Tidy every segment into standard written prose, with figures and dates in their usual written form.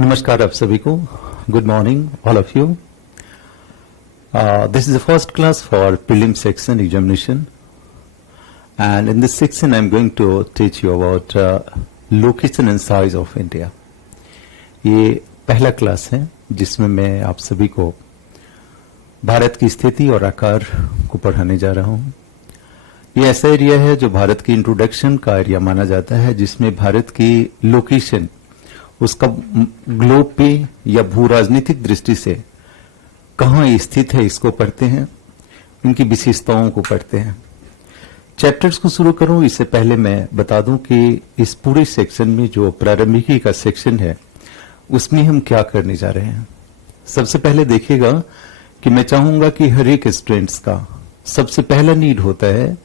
नमस्कार आप सभी को. Good morning, all of you. This is the first class for prelim section examination, and in this section I'm going to teach you about location and size of India. ये पहला class है जिसमें मैं आप सभी को भारत की स्थिति और आकार को पढ़ाने जा रहा हूँ. ये ऐसा एरिया है जो भारत की इंट्रोडक्शन का एरिया माना जाता है, जिसमें भारत की लोकेशन उसका ग्लोब पे या भू राजनीतिक दृष्टि से कहाँ स्थित है इसको पढ़ते हैं, उनकी विशेषताओं को पढ़ते हैं. चैप्टर्स को शुरू करूं इससे पहले मैं बता दूं कि इस पूरे सेक्शन में जो प्रारंभिकी का सेक्शन है उसमें हम क्या करने जा रहे हैं. सबसे पहले देखिएगा कि मैं चाहूंगा कि हर एक स्टूडेंट्स का सबसे पहला नीड होता है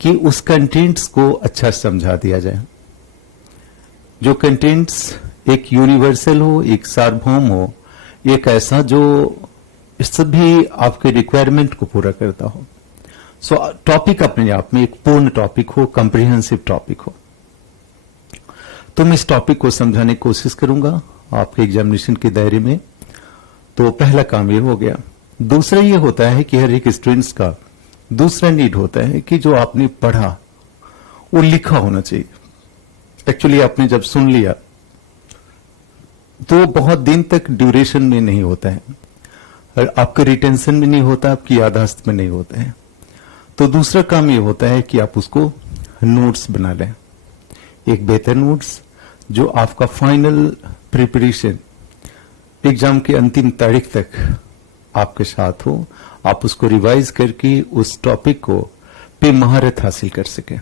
कि उस कंटेंट्स को अच्छा समझा दिया जाए. जो कंटेंट्स एक यूनिवर्सल हो, एक सार्वभौम हो, एक ऐसा जो सभी आपके रिक्वायरमेंट को पूरा करता हो. सो टॉपिक अपने आप में एक पूर्ण टॉपिक हो, कॉम्प्रिहेंसिव टॉपिक हो. तो मैं इस टॉपिक को समझाने की कोशिश करूंगा आपके एग्जामिनेशन के दायरे में. तो पहला काम ये हो गया. दूसरा ये होता है कि हर एक स्टूडेंट्स का दूसरा नीड होता है कि जो आपने पढ़ा वो लिखा होना चाहिए. एक्चुअली आपने जब सुन लिया तो बहुत दिन तक ड्यूरेशन में नहीं होता है, और आपके रिटेंशन में नहीं होता, आपकी याददाश्त में नहीं होता है. तो दूसरा काम ये होता है कि आप उसको नोट्स बना लें, एक बेहतर नोट्स जो आपका फाइनल प्रिपरेशन एग्जाम के अंतिम तारीख तक आपके साथ हो. आप उसको रिवाइज करके उस टॉपिक को पे महारत हासिल कर सकें,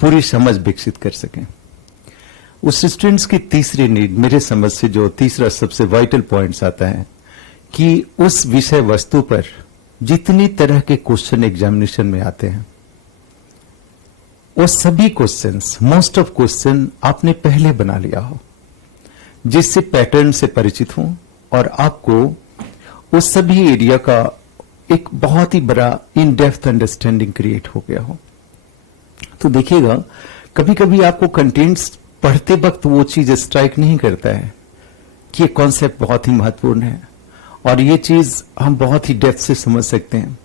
पूरी समझ विकसित कर सकें. उस स्टूडेंट्स की तीसरी नीड, मेरे समझ से जो तीसरा सबसे वाइटल पॉइंट्स आता है कि उस विषय वस्तु पर जितनी तरह के क्वेश्चन एग्जामिनेशन में आते हैं वो सभी क्वेश्चंस, मोस्ट ऑफ क्वेश्चन आपने पहले बना लिया हो, जिससे पैटर्न से परिचित हो और आपको उस सभी एरिया का एक बहुत ही बड़ा इन डेप्थ अंडरस्टैंडिंग क्रिएट हो गया हो. तो देखिएगा कभी कभी आपको कंटेंट्स पढ़ते वक्त वो चीज स्ट्राइक नहीं करता है कि ये कॉन्सेप्ट बहुत ही महत्वपूर्ण है और ये चीज हम बहुत ही डेप्थ से समझ सकते हैं.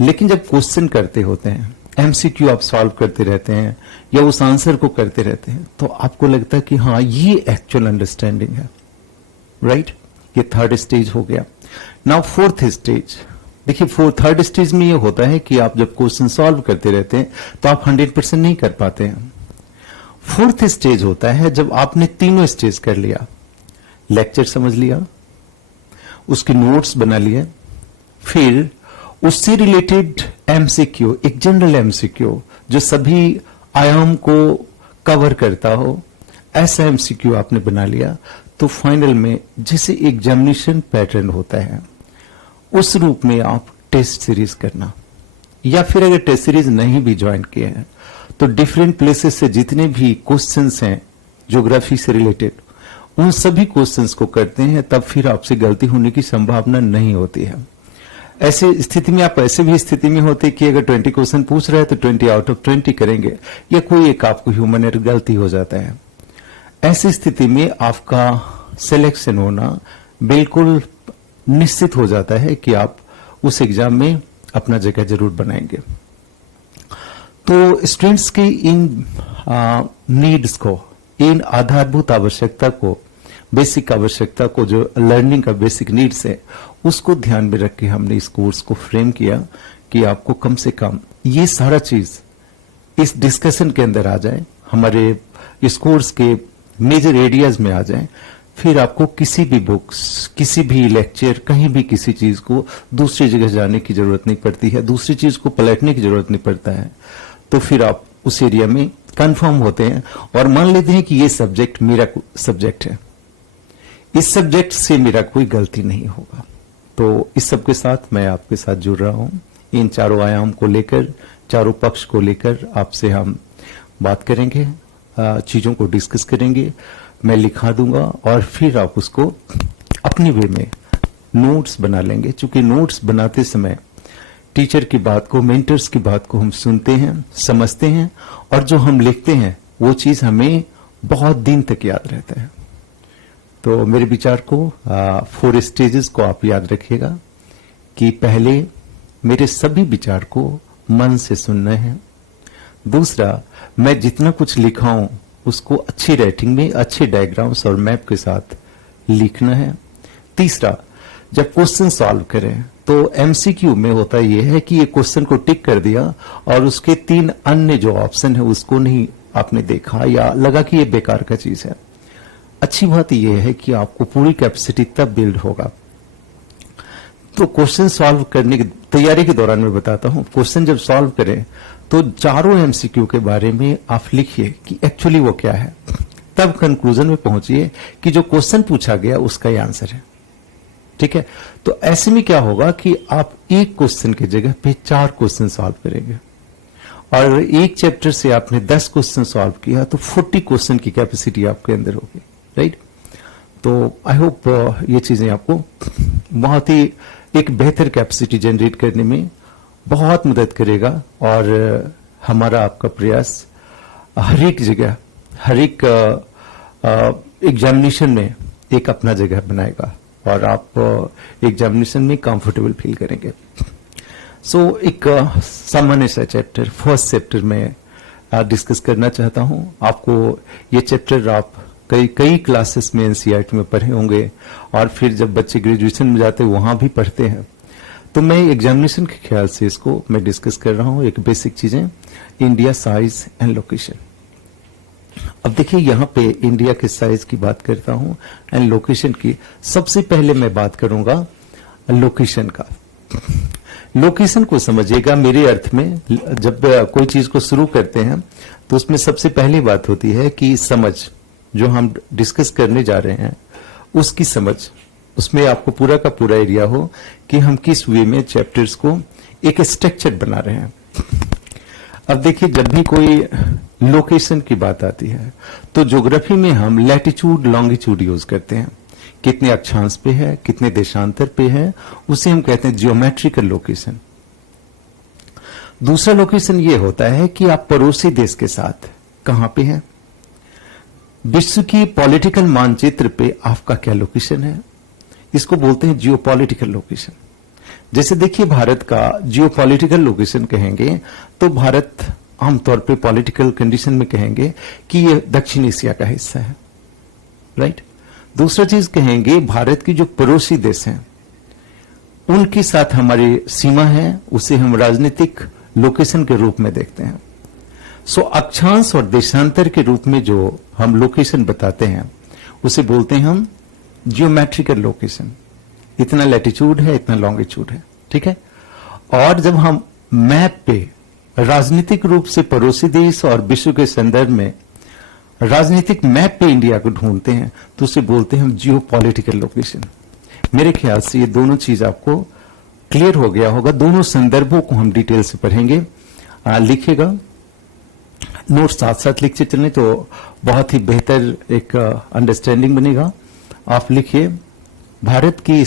लेकिन जब क्वेश्चन करते होते हैं, एमसीक्यू आप सॉल्व करते रहते हैं या उस आंसर को करते रहते हैं, तो आपको लगता है कि हाँ ये एक्चुअल अंडरस्टैंडिंग है. राइट, ये थर्ड स्टेज हो गया. नाउ फोर्थ स्टेज देखिए. थर्ड स्टेज में ये होता है कि आप जब क्वेश्चन सॉल्व करते रहते हैं तो आप 100% नहीं कर पाते हैं. फोर्थ स्टेज होता है जब आपने तीनों स्टेज कर लिया, लेक्चर समझ लिया, उसके नोट्स बना लिए, फिर उससे रिलेटेड एमसीक्यू, एक जनरल एमसीक्यू जो सभी आयाम को कवर करता हो, ऐसा एमसीक्यू आपने बना लिया. तो फाइनल में जैसे एग्जामिनेशन पैटर्न होता है उस रूप में आप टेस्ट सीरीज करना, या फिर अगर टेस्ट सीरीज नहीं भी ज्वाइन किए हैं तो डिफरेंट प्लेसेस से जितने भी क्वेश्चंस हैं ज्योग्राफी से रिलेटेड, उन सभी क्वेश्चंस को करते हैं, तब फिर आपसे गलती होने की संभावना नहीं होती है. ऐसे स्थिति में आप ऐसे भी स्थिति में होते कि अगर 20 क्वेश्चन पूछ रहे हैं तो 20 आउट ऑफ 20 करेंगे, या कोई एक आपको ह्यूमन एरर गलती हो जाता है. ऐसी स्थिति में आपका सिलेक्शन होना बिल्कुल निश्चित हो जाता है कि आप उस एग्जाम में अपना जगह जरूर बनाएंगे. तो स्टूडेंट्स की इन नीड्स को, इन आधारभूत आवश्यकता को, बेसिक आवश्यकता को, जो लर्निंग का बेसिक नीड्स है, उसको ध्यान में रख के हमने इस कोर्स को फ्रेम किया कि आपको कम से कम ये सारा चीज इस डिस्कशन के अंदर आ जाए, हमारे इस कोर्स के मेजर एरियाज में आ जाए. फिर आपको किसी भी बुक्स, किसी भी लेक्चर, कहीं भी किसी चीज को दूसरी जगह जाने की जरूरत नहीं पड़ती है, दूसरी चीज को पलटने की जरूरत नहीं पड़ता है. तो फिर आप उस एरिया में कंफर्म होते हैं और मान लेते हैं कि ये सब्जेक्ट मेरा सब्जेक्ट है, इस सब्जेक्ट से मेरा कोई गलती नहीं होगा. तो इस सब के साथ मैं आपके साथ जुड़ रहा हूं. इन चारों आयाम को लेकर, चारों पक्ष को लेकर आपसे हम बात करेंगे, चीजों को डिस्कस करेंगे. मैं लिखा दूंगा और फिर आप उसको अपनी वे में नोट्स बना लेंगे. चूंकि नोट्स बनाते समय टीचर की बात को, मेंटर्स की बात को हम सुनते हैं, समझते हैं, और जो हम लिखते हैं वो चीज हमें बहुत दिन तक याद रहता है. तो मेरे विचार को 4 स्टेजेस को आप याद रखिएगा कि पहले मेरे सभी विचार को मन से सुनना है। दूसरा, मैं जितना कुछ लिखा हूं उसको अच्छी राइटिंग में अच्छे डायग्राम्स और मैप के साथ लिखना है। तीसरा, जब क्वेश्चन सॉल्व करें तो एमसीक्यू में होता यह है कि ये क्वेश्चन को टिक कर दिया और उसके 3 अन्य जो ऑप्शन है उसको नहीं आपने देखा या लगा कि ये बेकार का चीज है। अच्छी बात यह है कि आपको पूरी कैपेसिटी तब बिल्ड होगा। तो क्वेश्चन सॉल्व करने की तैयारी के दौरान मैं बताता हूं, क्वेश्चन जब सॉल्व करें तो चारों एमसीक्यू के बारे में आप लिखिए कि एक्चुअली वो क्या है, तब कंक्लूजन में पहुंचिए कि जो क्वेश्चन पूछा गया उसका ही आंसर है। ठीक है, तो ऐसे में क्या होगा कि आप एक क्वेश्चन की जगह पे 4 क्वेश्चन सॉल्व करेंगे और एक चैप्टर से आपने 10 क्वेश्चन सॉल्व किया तो 40 क्वेश्चन की कैपेसिटी आपके अंदर होगी। राइट, तो आई होप ये चीजें आपको बहुत ही एक बेहतर कैपेसिटी जनरेट करने में बहुत मदद करेगा और हमारा आपका प्रयास हर एक जगह हर एक एग्जामिनेशन में एक अपना जगह बनाएगा और आप एग्जामिनेशन में कंफर्टेबल फील करेंगे। सो एक सामान्य सा चैप्टर फर्स्ट चैप्टर में डिस्कस करना चाहता हूं। आपको ये चैप्टर आप कई क्लासेस में एनसीईआरटी में पढ़े होंगे और फिर जब बच्चे ग्रेजुएशन में जाते हैं वहां भी पढ़ते हैं। तो मैं एग्जामिनेशन के ख्याल से इसको मैं डिस्कस कर रहा हूं। एक बेसिक चीजें, इंडिया साइज एंड लोकेशन। अब देखिए यहां पे इंडिया के साइज की बात करता हूं एंड लोकेशन की। सबसे पहले मैं बात करूंगा लोकेशन का। लोकेशन को समझिएगा मेरे अर्थ में, जब कोई चीज को शुरू करते हैं तो उसमें सबसे पहली बात होती है कि समझ, जो हम डिस्कस करने जा रहे हैं उसकी समझ, उसमें आपको पूरा का पूरा एरिया हो कि हम किस वे में चैप्टर्स को एक स्ट्रक्चर बना रहे हैं। अब देखिए जब भी कोई लोकेशन की बात आती है तो ज्योग्राफी में हम लैटिट्यूड लॉन्गिट्यूड यूज करते हैं, कितने अक्षांश पे है, कितने देशांतर पे है, उसे हम कहते हैं जियोमेट्रिकल लोकेशन। दूसरा लोकेशन ये होता है कि आप पड़ोसी देश के साथ कहां पे हैं, विश्व की पॉलिटिकल मानचित्र पे आपका क्या लोकेशन है, इसको बोलते हैं जियोपॉलिटिकल लोकेशन। जैसे देखिए भारत का जियोपॉलिटिकल लोकेशन कहेंगे तो भारत आमतौर पे पॉलिटिकल कंडीशन में कहेंगे कि ये दक्षिण एशिया का हिस्सा है। राइट, दूसरा चीज कहेंगे भारत की जो पड़ोसी देश हैं उनके साथ हमारी सीमा है, उसे हम राजनीतिक लोकेशन के रूप में देखते हैं। सो अक्षांश और देशांतर के रूप में जो हम लोकेशन बताते हैं उसे बोलते हैं हम जियोमेट्रिकल लोकेशन। इतना लैटिट्यूड है, इतना लॉन्गिट्यूड है। ठीक है, और जब हम मैप पे राजनीतिक रूप से पड़ोसी देश और विश्व के संदर्भ में राजनीतिक मैप पे इंडिया को ढूंढते हैं तो उसे बोलते हैं हम जियोपॉलिटिकल लोकेशन। मेरे ख्याल से ये दोनों चीज आपको क्लियर हो गया होगा। दोनों संदर्भों को हम डिटेल से पढ़ेंगे। लिखिएगा, नोट साथ साथ लिखते चलें तो बहुत ही बेहतर एक अंडरस्टैंडिंग बनेगा। आप लिखिए भारत की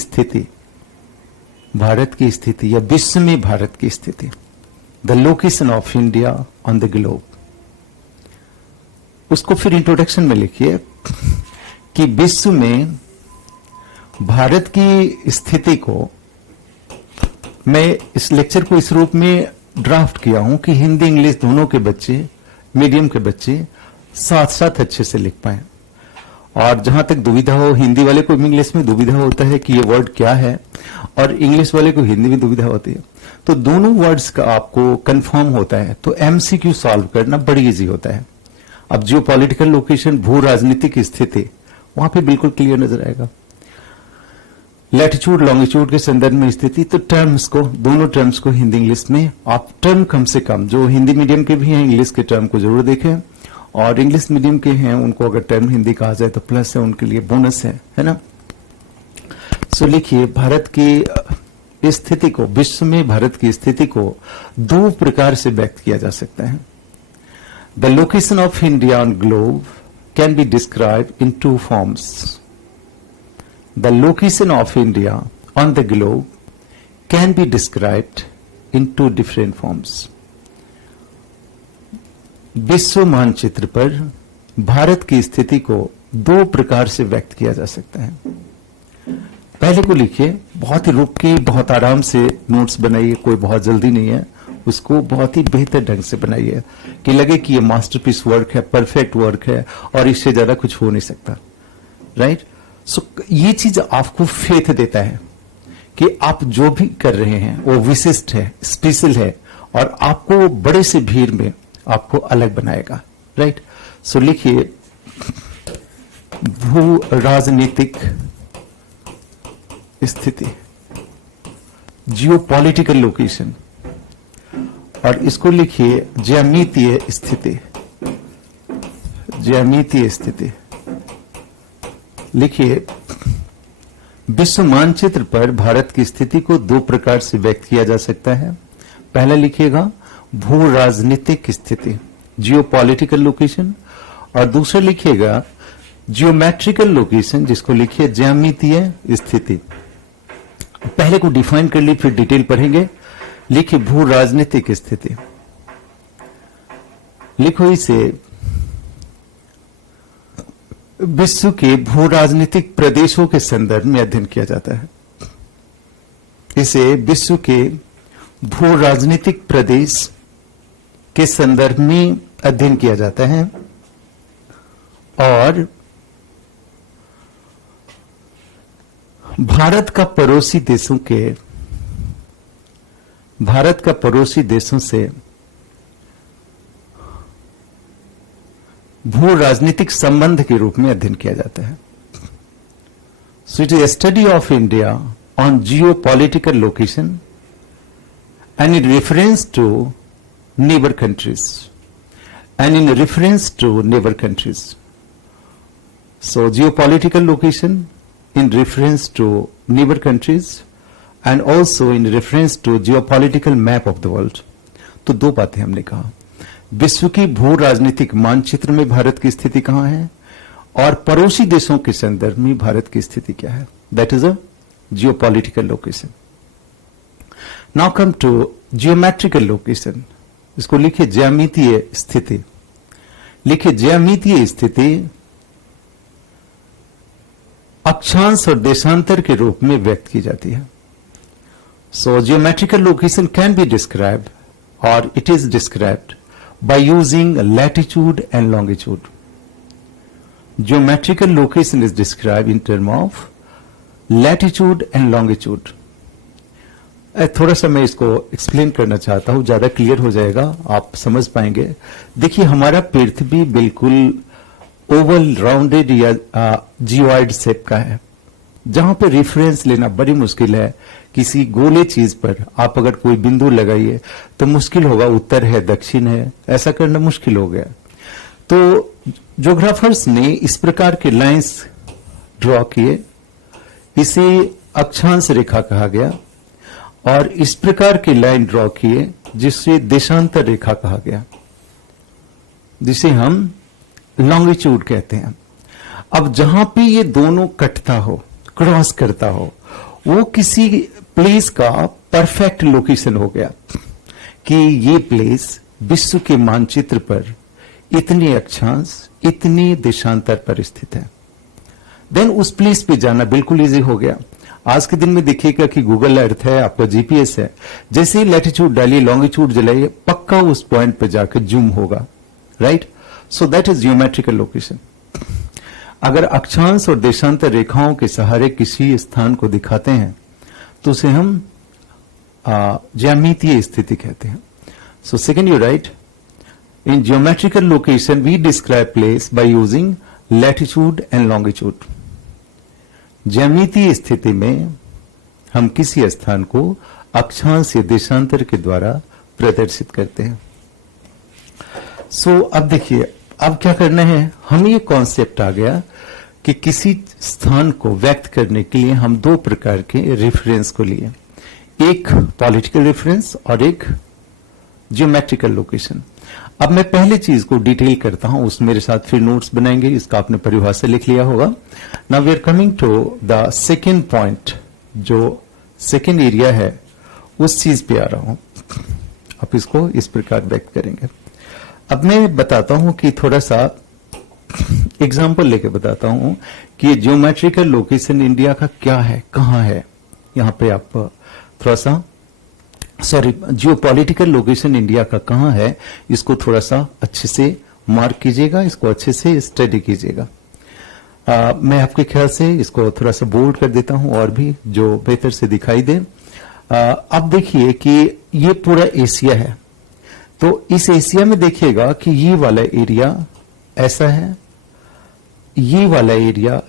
स्थिति या विश्व में भारत की स्थिति, the location of India on the globe. उसको फिर इंट्रोडक्शन में लिखिए कि विश्व में भारत की स्थिति को, मैं इस लेक्चर को इस रूप में ड्राफ्ट किया हूं कि हिंदी इंग्लिश दोनों के बच्चे, मीडियम के बच्चे साथ साथ अच्छे से लिख पाए। और जहां तक दुविधा हो, हिंदी वाले को इंग्लिश में दुविधा होता है कि ये वर्ड क्या है और इंग्लिश वाले को हिंदी में दुविधा होती है, तो दोनों वर्ड्स का आपको कंफर्म होता है तो एमसीक्यू सॉल्व करना बड़ी इजी होता है। अब जियो पॉलिटिकल लोकेशन, भू राजनीतिक स्थिति, वहां पे बिल्कुल क्लियर नजर आएगा। लैटिट्यूड लॉन्गिट्यूड के संदर्भ में स्थिति, तो टर्म्स को, दोनों टर्म्स को हिंदी इंग्लिश में आप टर्म कम से कम, जो हिंदी मीडियम के भी हैं इंग्लिश के टर्म को जरूर देखें और इंग्लिश मीडियम के हैं उनको अगर टर्म हिंदी कहा जाए तो प्लस है, उनके लिए बोनस है ना। सो लिखिए भारत की स्थिति को, विश्व में भारत की स्थिति को 2 प्रकार से व्यक्त किया जा सकता है। The location of India on globe can be describe in 2 forms. The location of India on the globe can be described in 2 different forms. विश्व मानचित्र पर भारत की स्थिति को दो प्रकार से व्यक्त किया जा सकता है। पहले को लिखिए, बहुत ही रुक के बहुत आराम से नोट्स बनाइए, कोई बहुत जल्दी नहीं है, उसको बहुत ही बेहतर ढंग से बनाइए कि लगे कि ये मास्टरपीस वर्क है, परफेक्ट वर्क है और इससे ज्यादा कुछ हो नहीं सकता, राइट। सो ये चीज आपको फेथ देता है कि आप जो भी कर रहे हैं वो विशिष्ट है, स्पेशल है और आपको बड़े से भीड़ में आपको अलग बनाएगा, राइट। सो लिखिए, भू राजनीतिक स्थिति, जियोपॉलिटिकल लोकेशन, और इसको लिखिए ज्यामितीय स्थिति, ज्यामितीय स्थिति। लिखिए, विश्व मानचित्र पर भारत की स्थिति को दो प्रकार से व्यक्त किया जा सकता है। पहला लिखिएगा भू राजनीतिक स्थिति, जियोपॉलिटिकल लोकेशन, और दूसरा लिखिएगा जियोमेट्रिकल लोकेशन, जिसको लिखिए ज्यामितीय स्थिति। पहले को डिफाइन कर ली, फिर डिटेल पढ़ेंगे। लिखिए भू राजनीतिक स्थिति, लिखो इसे विश्व के भू राजनीतिक प्रदेशों के संदर्भ में अध्ययन किया जाता है। इसे विश्व के भू राजनीतिक प्रदेश के संदर्भ में अध्ययन किया जाता है और भारत का पड़ोसी देशों से भू राजनीतिक संबंध के रूप में अध्ययन किया जाता है। So it is study of India on geo political location and in reference to neighbour countries, so geo political location in reference to neighbor countries and also in reference to geopolitical map of the world। तो दो बातें हमने कहा, विश्व की भू राजनीतिक मानचित्र में भारत की स्थिति कहां है और पड़ोसी देशों के संदर्भ में भारत की स्थिति क्या है, that is a geopolitical location. Now come to geometrical location, इसको लिखिए ज्यामितीय स्थिति। लिखिए ज्यामितीय स्थिति अक्षांश और देशांतर के रूप में व्यक्त की जाती है। So geometrical location can be described और it is described by using latitude and longitude. Geometrical location is described in term of latitude and longitude. थोड़ा सा मैं इसको एक्सप्लेन करना चाहता हूं, ज्यादा क्लियर हो जाएगा, आप समझ पाएंगे। देखिए, हमारा पृथ्वी बिल्कुल ओवल राउंडेड या जियोइड शेप का है, जहां पर रेफरेंस लेना बड़ी मुश्किल है। किसी गोले चीज पर आप अगर कोई बिंदु लगाइए तो मुश्किल होगा, उत्तर है दक्षिण है, ऐसा करना मुश्किल हो गया। तो ज्योग्राफर्स ने इस प्रकार के लाइंस ड्रॉ किए, इसे अक्षांश रेखा कहा गया, और इस प्रकार के लाइन ड्रॉ किए जिससे देशांतर रेखा कहा गया, जिसे हम लॉन्गिट्यूड कहते हैं। अब जहां पे ये दोनों कटता हो, क्रॉस करता हो, वो किसी प्लेस का परफेक्ट लोकेशन हो गया कि ये प्लेस विश्व के मानचित्र पर इतने अक्षांश, इतने देशांतर पर स्थित है। देन उस प्लेस पे जाना बिल्कुल इजी हो गया। आज के दिन में देखिएगा कि गूगल अर्थ है, आपका जीपीएस है, जैसे ही लैटिट्यूड डालिए, लॉन्गिट्यूड जलाइए, पक्का उस पॉइंट पे जाकर जूम होगा, right. So that is geometrical location. अगर अक्षांश और देशांतर रेखाओं के सहारे किसी स्थान को दिखाते हैं तो उसे हम ज्यामितीय स्थिति कहते हैं। So second you write, in geometrical location we describe place by using latitude and longitude. ज्यामितीय स्थिति में हम किसी स्थान को अक्षांश या देशांतर के द्वारा प्रदर्शित करते हैं। सो अब देखिए, अब क्या करना है, हमें ये कॉन्सेप्ट आ गया कि किसी स्थान को व्यक्त करने के लिए हम दो प्रकार के रेफरेंस को लिए, एक पॉलिटिकल रेफरेंस और एक जियोमेट्रिकल लोकेशन। अब मैं पहले चीज को डिटेल करता हूं, उस मेरे साथ फिर नोट्स बनाएंगे, इसका आपने परिभाषा लिख लिया होगा। Now we are coming to the second point, जो सेकेंड एरिया है, उस चीज पे आ रहा हूं। आप इसको इस प्रकार व्यक्त करेंगे। अब मैं बताता हूं कि थोड़ा सा एग्जाम्पल लेके बताता हूं कि जियोमेट्रिकल लोकेशन इंडिया का क्या है, कहां है। यहां पे आप थोड़ा सा जियोपॉलिटिकल लोकेशन इंडिया का कहां है, इसको थोड़ा सा अच्छे से मार्क कीजिएगा, इसको अच्छे से स्टडी कीजिएगा। मैं आपके ख्याल से इसको थोड़ा सा बोल्ड कर देता हूं और भी जो बेहतर से दिखाई दे। अब देखिए कि ये पूरा एशिया है, तो इस एशिया में देखिएगा कि ये वाला एरिया ऐसा है, ये वाला एरिया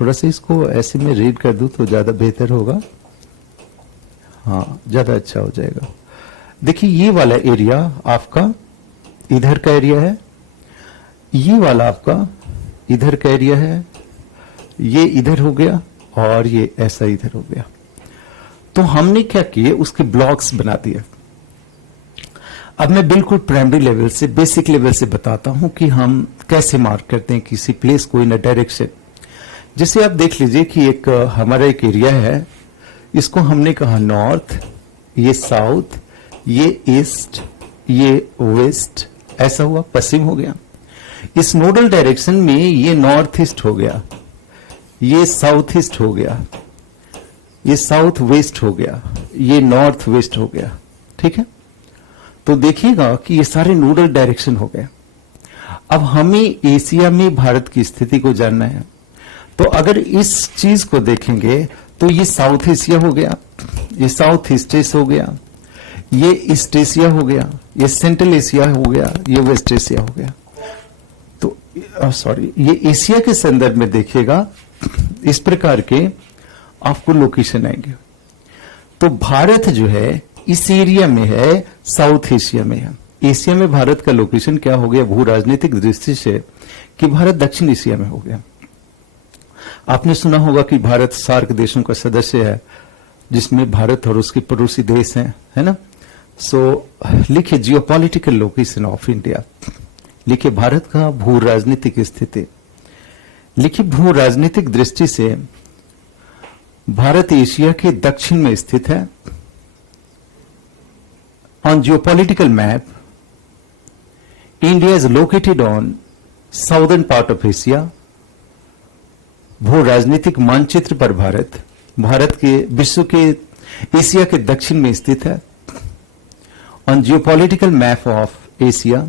थोड़ा सा इसको ऐसे में रीड कर दूं तो ज्यादा बेहतर होगा, हाँ ज्यादा अच्छा हो जाएगा। देखिए ये वाला एरिया आपका इधर का एरिया है, ये वाला आपका इधर का एरिया है, ये इधर हो गया और ये ऐसा इधर हो गया। तो हमने क्या किए, उसके ब्लॉक्स बना दिए। अब मैं बिल्कुल प्राइमरी लेवल से, बेसिक लेवल से बताता हूं कि हम कैसे मार्क करते हैं किसी प्लेस को इन अ डायरेक्शन। जैसे आप देख लीजिए कि एक हमारा एक एरिया है, इसको हमने कहा नॉर्थ, ये साउथ, ये ईस्ट, ये वेस्ट, ऐसा हुआ, पश्चिम हो गया। इस नोडल डायरेक्शन में ये नॉर्थ ईस्ट हो गया, ये साउथ ईस्ट हो गया, ये साउथ वेस्ट हो गया, ये नॉर्थ वेस्ट हो गया। ठीक है, तो देखिएगा कि ये सारे नोडल डायरेक्शन हो गए। अब हमें एशिया में भारत की स्थिति को जानना है, तो अगर इस चीज को देखेंगे तो ये साउथ एशिया हो गया, ये साउथ ईस्ट एशिया हो गया, ये ईस्ट एशिया हो गया, ये सेंट्रल एशिया हो गया, ये वेस्ट एशिया हो गया। तो ये एशिया के संदर्भ में देखिएगा, इस प्रकार के आपको लोकेशन आएंगे। तो भारत जो है इस एरिया में है, साउथ एशिया में है। एशिया में भारत का लोकेशन क्या हो गया भू राजनीतिक दृष्टि से, कि भारत दक्षिण एशिया में हो गया। आपने सुना होगा कि भारत सार्क देशों का सदस्य है, जिसमें भारत और उसके पड़ोसी देश हैं, है ना। सो लिखिए जियोपॉलिटिकल लोकेशन ऑफ इंडिया, लिखिए भारत का भू राजनीतिक स्थिति, लिखिए भू राजनीतिक दृष्टि से भारत एशिया के दक्षिण में स्थित है। On geopolitical map India is located on southern part of Asia. भू राजनीतिक मानचित्र पर भारत के विश्व के एशिया के दक्षिण में स्थित है। On geopolitical map of Asia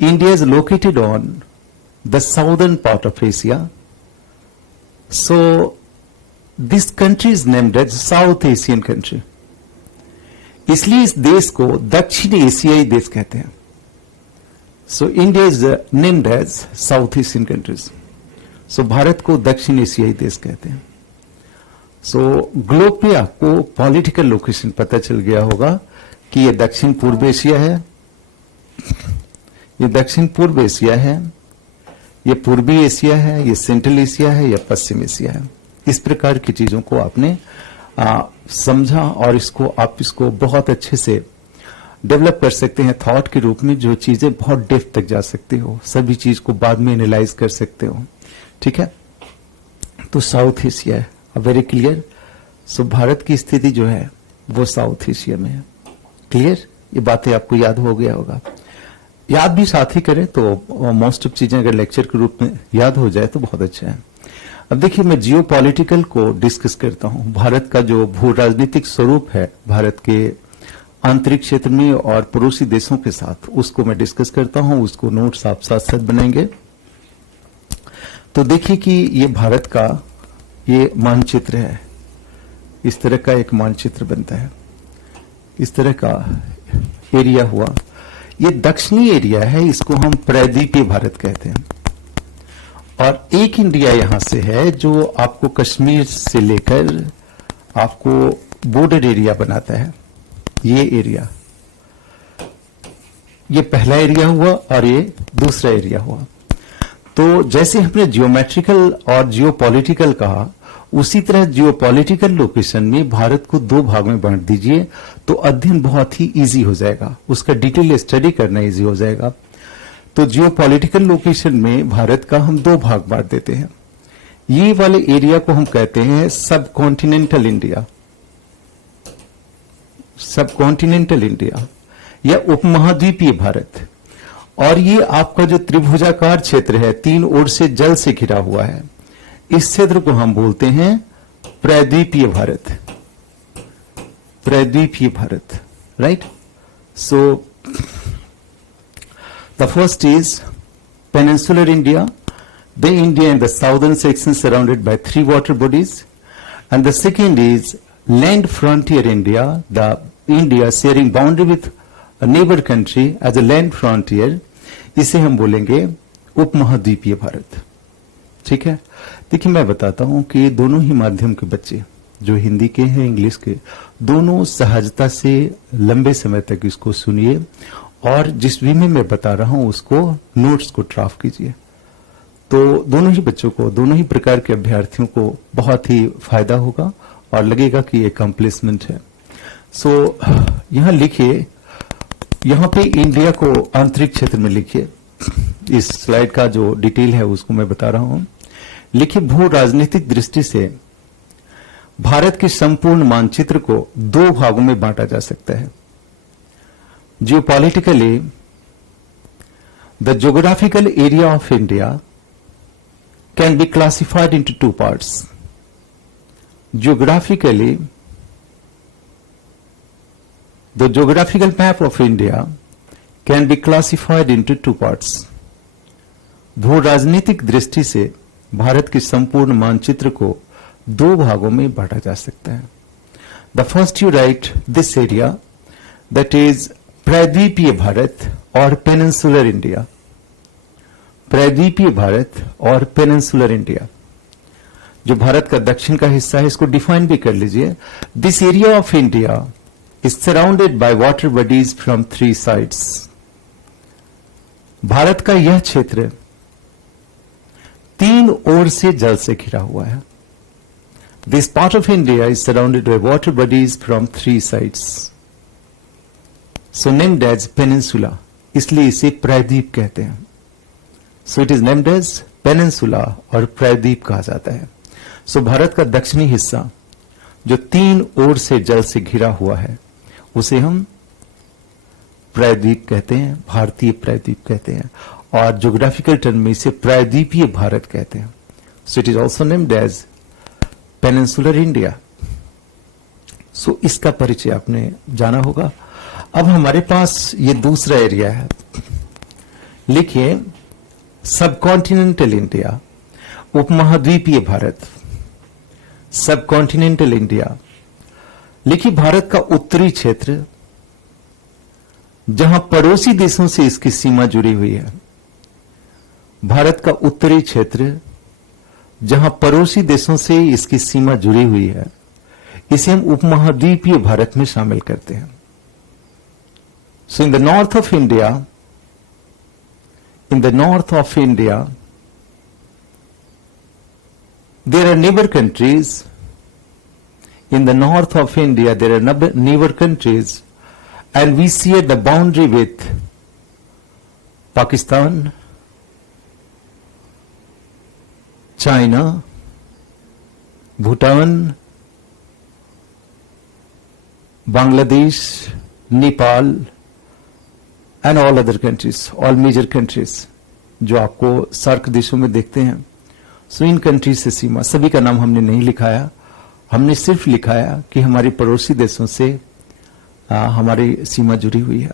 India is located on the southern part of Asia. So this country is named as South Asian country, इसलिए इस देश को दक्षिण एशियाई देश कहते हैं। So India is named as South Asian countries. सो भारत को दक्षिण एशियाई देश कहते हैं। सो ग्लोब पे आपको पॉलिटिकल लोकेशन पता चल गया होगा कि ये दक्षिण पूर्व एशिया है, ये दक्षिण पूर्व एशिया है, ये पूर्वी एशिया है, ये सेंट्रल एशिया है, या पश्चिम एशिया है। इस प्रकार की चीजों को आपने समझा और इसको बहुत अच्छे से डेवलप कर सकते हैं थॉट के रूप में, जो चीजें बहुत डेप्थ तक जा सकती हो, सभी चीज को बाद में एनालाइज कर सकते हो। ठीक है, तो साउथ एशिया है वेरी क्लियर। सो भारत की स्थिति जो है वो साउथ एशिया में है। क्लियर, ये बातें आपको याद हो गया होगा। याद भी साथ ही करें तो मोस्ट ऑफ चीजें अगर लेक्चर के रूप में याद हो जाए तो बहुत अच्छा है। अब देखिए मैं जियो पॉलिटिकल को डिस्कस करता हूं। भारत का जो भू राजनीतिक स्वरूप है भारत के आंतरिक क्षेत्र में और पड़ोसी देशों के साथ, उसको मैं डिस्कस करता हूं। उसको नोट्स आप साथ साथ बनाएंगे। तो देखिए कि ये भारत का ये मानचित्र है, इस तरह का एक मानचित्र बनता है, इस तरह का एरिया हुआ। ये दक्षिणी एरिया है, इसको हम प्रायद्वीपीय भारत कहते हैं। और एक इंडिया यहां से है जो आपको कश्मीर से लेकर आपको बॉर्डर एरिया बनाता है। ये एरिया, ये पहला एरिया हुआ और ये दूसरा एरिया हुआ। तो जैसे हमने जियोमेट्रिकल और जियोपॉलिटिकल कहा, उसी तरह जियोपॉलिटिकल लोकेशन में भारत को दो भाग में बांट दीजिए तो अध्ययन बहुत ही इजी हो जाएगा, उसका डिटेल स्टडी करना इजी हो जाएगा। तो जियोपॉलिटिकल लोकेशन में भारत का हम दो भाग बांट देते हैं। ये वाले एरिया को हम कहते हैं सब कॉन्टिनेंटल इंडिया, सब कॉन्टिनेंटल इंडिया या उपमहाद्वीपीय भारत। और ये आपका जो त्रिभुजाकार क्षेत्र है, 3 ओर से जल से घिरा हुआ है, इस क्षेत्र को हम बोलते हैं प्रायद्वीपीय भारत। प्रायद्वीपीय Bharat, right? So the first is peninsular India, the India in the southern section surrounded by 3 water bodies, and the second is land frontier India, the India sharing boundary with a neighbor country as a land frontier, इसे हम बोलेंगे उपमहाद्वीपीय भारत। ठीक है, देखिए मैं बताता हूं कि दोनों ही माध्यम के बच्चे, जो हिंदी के हैं इंग्लिश के, दोनों सहजता से लंबे समय तक इसको सुनिए और जिस भी मैं बता रहा हूं उसको नोट्स को ड्राफ्ट कीजिए। तो दोनों ही बच्चों को, दोनों ही प्रकार के अभ्यर्थियों को बहुत ही फायदा होगा और लगेगा कि ये कंप्लीसमेंट है। सो यहां लिखिए, यहां पे इंडिया को आंतरिक क्षेत्र में लिखिए। इस स्लाइड का जो डिटेल है उसको मैं बता रहा हूं। लिखिए, भू राजनीतिक दृष्टि से भारत के संपूर्ण मानचित्र को 2 भागों में बांटा जा सकता है। Geopolitically, the geographical area of India can be classified into 2 parts. Geographically, the geographical map of India can be classified into 2 parts. भू राजनीतिक दृष्टि से भारत के संपूर्ण मानचित्र को 2 भागों में बांटा जा सकता है। The first you write this area, that is प्रायद्वीपीय भारत और पेनिनसुलर इंडिया। प्रायद्वीपीय भारत और पेनिनसुलर इंडिया, जो भारत का दक्षिण का हिस्सा है, इसको डिफाइन भी कर लीजिए। This area of India is surrounded by water bodies from 3 sides. Bharat का यह क्षेत्र 3 ओर से जल से घिरा हुआ है। This part of India is surrounded by water bodies from 3 sides, so named as peninsula, इसलिए इसे प्रायद्वीप कहते हैं। So it is named as peninsula और प्रायद्वीप कहा जाता है। सो भारत का दक्षिणी हिस्सा जो 3 ओर से जल से घिरा हुआ है उसे हम प्रायद्वीप कहते हैं, भारतीय प्रायद्वीप कहते हैं, और ज्योग्राफिकल टर्म में इसे प्रायद्वीपीय भारत कहते हैं। So it is also named as peninsular India. सो इसका परिचय आपने जाना होगा। अब हमारे पास ये दूसरा एरिया है, लिखिए सब कॉन्टिनेंटल इंडिया, उपमहाद्वीपीय भारत। सब कॉन्टिनेंटल इंडिया, लिखिए भारत का उत्तरी क्षेत्र जहां पड़ोसी देशों से इसकी सीमा जुड़ी हुई है। भारत का उत्तरी क्षेत्र जहां पड़ोसी देशों से इसकी सीमा जुड़ी हुई है, इसे हम उपमहाद्वीपीय भारत में शामिल करते हैं। So in the north of India, there are neighbor countries. In the north of India, there are neighbor countries, and we share the boundary with Pakistan, China, Bhutan, Bangladesh, Nepal, and all other countries, all major countries जो आपको SAARC देशों में देखते हैं। सो इन countries से सीमा, सभी का नाम हमने नहीं लिखाया, हमने सिर्फ लिखाया कि हमारे पड़ोसी देशों से हमारी सीमा जुड़ी हुई है।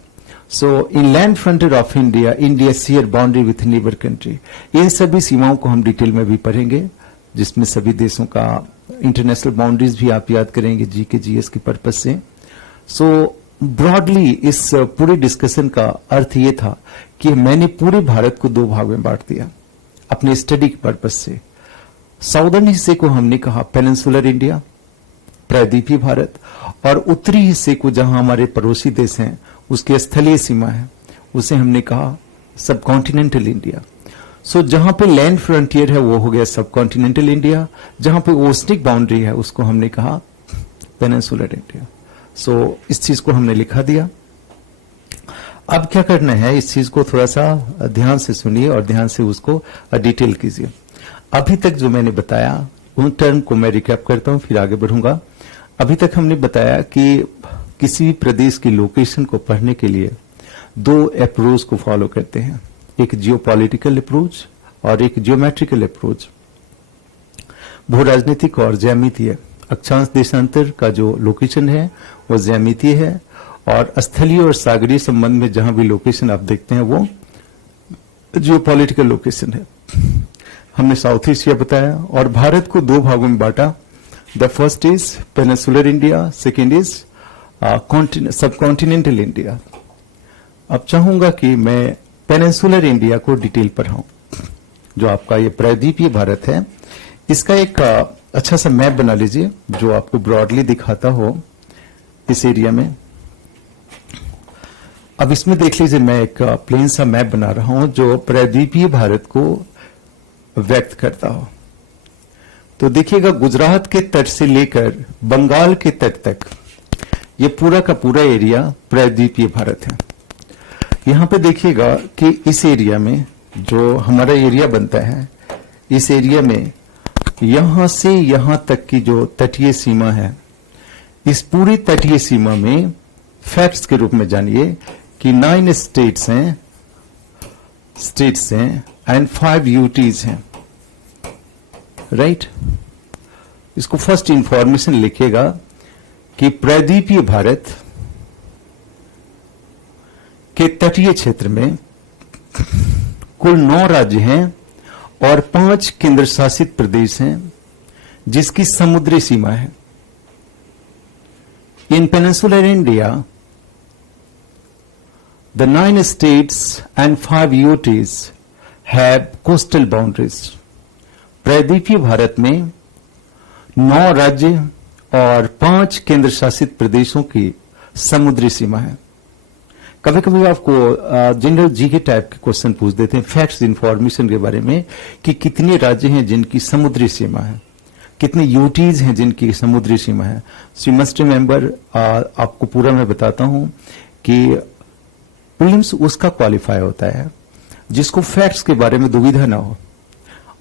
So in land frontier of India, India share boundary with neighbour country. इन सभी सीमाओं को हम डिटेल में भी पढ़ेंगे, जिसमें सभी देशों का इंटरनेशनल बाउंड्रीज भी आप याद करेंगे जीके जीएस के पर्पज से। सो ब्रॉडली इस पूरे डिस्कशन का अर्थ ये था कि मैंने पूरे भारत को 2 भाग में बांट दिया अपने स्टडी के पर्पज से। साउदर्न हिस्से को हमने कहा पेनिनसुलर इंडिया, प्रायद्वीपीय भारत, और उत्तरी हिस्से को जहां हमारे पड़ोसी देश हैं उसकी स्थलीय सीमा है, उसे हमने कहा सब कॉन्टिनेंटल इंडिया। सो जहां पे लैंड फ्रंटियर है वो हो गया सब कॉन्टिनेंटल इंडिया, जहां पे ओस्टिक बाउंड्री है उसको हमने कहा पेनिनसुलर इंडिया। सो इस चीज को हमने लिखा दिया। अब क्या करना है, इस चीज को थोड़ा सा ध्यान से सुनिए और ध्यान से उसको डिटेल कीजिए। अभी तक जो मैंने बताया उन टर्म को मैं रिकैप करता हूं, फिर आगे बढ़ूंगा। अभी तक हमने बताया कि किसी भी प्रदेश की लोकेशन को पढ़ने के लिए दो अप्रोच को फॉलो करते हैं, एक जियोपॉलिटिकल अप्रोच और एक जियोमेट्रिकल अप्रोच। भू राजनीतिक और ज्यामितीय। अक्षांश देशांतर का जो लोकेशन है वो ज्यामितीय है, और स्थलीय और सागरीय संबंध में जहां भी लोकेशन आप देखते हैं वो जियोपॉलिटिकल लोकेशन है। हमने साउथ एशिया बताया, और भारत को दो भागों में बांटा। The first is peninsular India, second is सब कॉन्टिनेंटल इंडिया। अब चाहूंगा कि मैं पेनिनसुलर इंडिया को डिटेल पढ़ाऊं। जो आपका ये प्रायद्वीपीय भारत है, इसका एक अच्छा सा मैप बना लीजिए जो आपको ब्रॉडली दिखाता हो इस एरिया में। अब इसमें देख लीजिए, मैं एक प्लेन सा मैप बना रहा हूं जो प्रायद्वीपीय भारत को व्यक्त करता हो। तो देखिएगा, गुजरात के तट से लेकर बंगाल के तट तक ये पूरा का पूरा एरिया प्रायद्वीपीय भारत है। यहां पे देखिएगा कि इस एरिया में जो हमारा एरिया बनता है, इस एरिया में यहां से यहां तक की जो तटीय सीमा है, इस पूरी तटीय सीमा में फैक्ट्स के रूप में जानिए कि 9 स्टेट्स हैं एंड 5 यूटीज हैं, राइट। इसको फर्स्ट इंफॉर्मेशन लिखिएगा कि प्रायद्वीपीय भारत के तटीय क्षेत्र में कुल 9 राज्य हैं और 5 केंद्र शासित प्रदेश हैं जिसकी समुद्री सीमा है। इन peninsular India the 9 states and 5 UTs have coastal boundaries. प्रायद्वीपीय भारत में 9 राज्य और 5 केंद्र शासित प्रदेशों की समुद्री सीमा है। कभी कभी आपको जनरल जीके टाइप के क्वेश्चन पूछ देते हैं फैक्ट्स इंफॉर्मेशन के बारे में कि कितने राज्य हैं जिनकी समुद्री सीमा है, कितने यूटीज हैं जिनकी समुद्री सीमा है। सो यू मस्ट रिमेंबर, आपको पूरा मैं बताता हूं कि प्रीलिम्स उसका क्वालिफाई होता है जिसको फैक्ट्स के बारे में दुविधा ना हो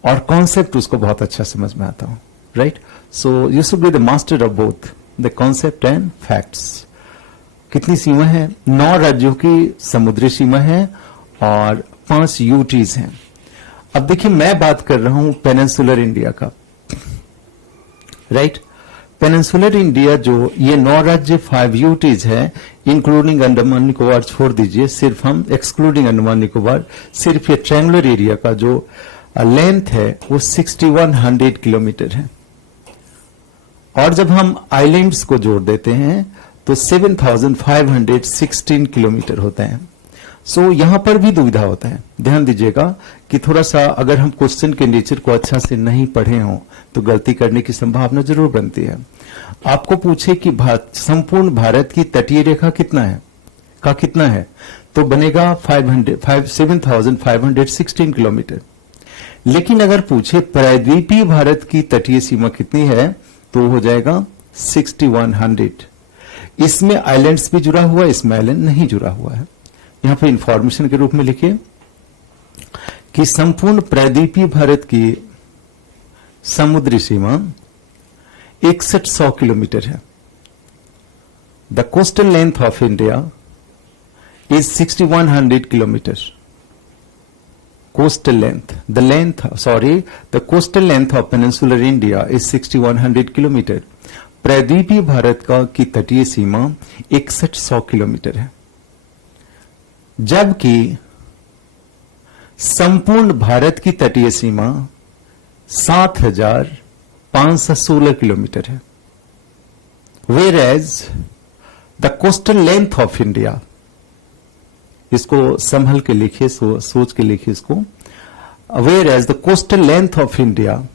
और कॉन्सेप्ट उसको बहुत अच्छा समझ में आता हो, right. So you should be the master of both the concept and facts. कितनी सीमा है? 9 राज्यों की समुद्री सीमा है और 5 यूटीज हैं। अब देखिए, मैं बात कर रहा हूं पेनिनसुलर इंडिया का, राइट। पेनिनसुलर इंडिया जो ये 9 राज्य 5 यूटीज है, इंक्लूडिंग अंडमान निकोबार छोड़ दीजिए, सिर्फ हम एक्सक्लूडिंग अंडमान निकोबार, सिर्फ ये ट्रायंगुलर एरिया का जो लेंथ है वो 6100 किलोमीटर है। और जब हम आइलैंड्स को जोड़ देते हैं तो 7516 किलोमीटर होते हैं। सो यहां पर भी दुविधा होता है। ध्यान दीजिएगा कि थोड़ा सा अगर हम क्वेश्चन के नेचर को अच्छा से नहीं पढ़े हों तो गलती करने की संभावना जरूर बनती है। आपको पूछे कि संपूर्ण भारत की तटीय रेखा कितना है तो बनेगा 7516 किलोमीटर। लेकिन अगर पूछे प्रायद्वीपीय भारत की तटीय सीमा कितनी है तो हो जाएगा 6100। इसमें आइलैंड्स भी जुड़ा हुआ है, इसमें आइलैंड नहीं जुड़ा हुआ है। यहां पर इंफॉर्मेशन के रूप में लिखिए कि संपूर्ण प्रायद्वीपीय भारत की समुद्री सीमा 6100 किलोमीटर है। The coastal length of India is 6100 kilometre. Coastal length, the coastal length of peninsular India is 6100 kilometre. प्रायद्वीपीय भारत का की तटीय सीमा 6100 किलोमीटर है, जबकि संपूर्ण भारत की तटीय सीमा 7516 किलोमीटर है। Whereas the coastal length of India, इसको संभल के लिखिए, सोच के लिखिए इसको। Whereas the coastal length of India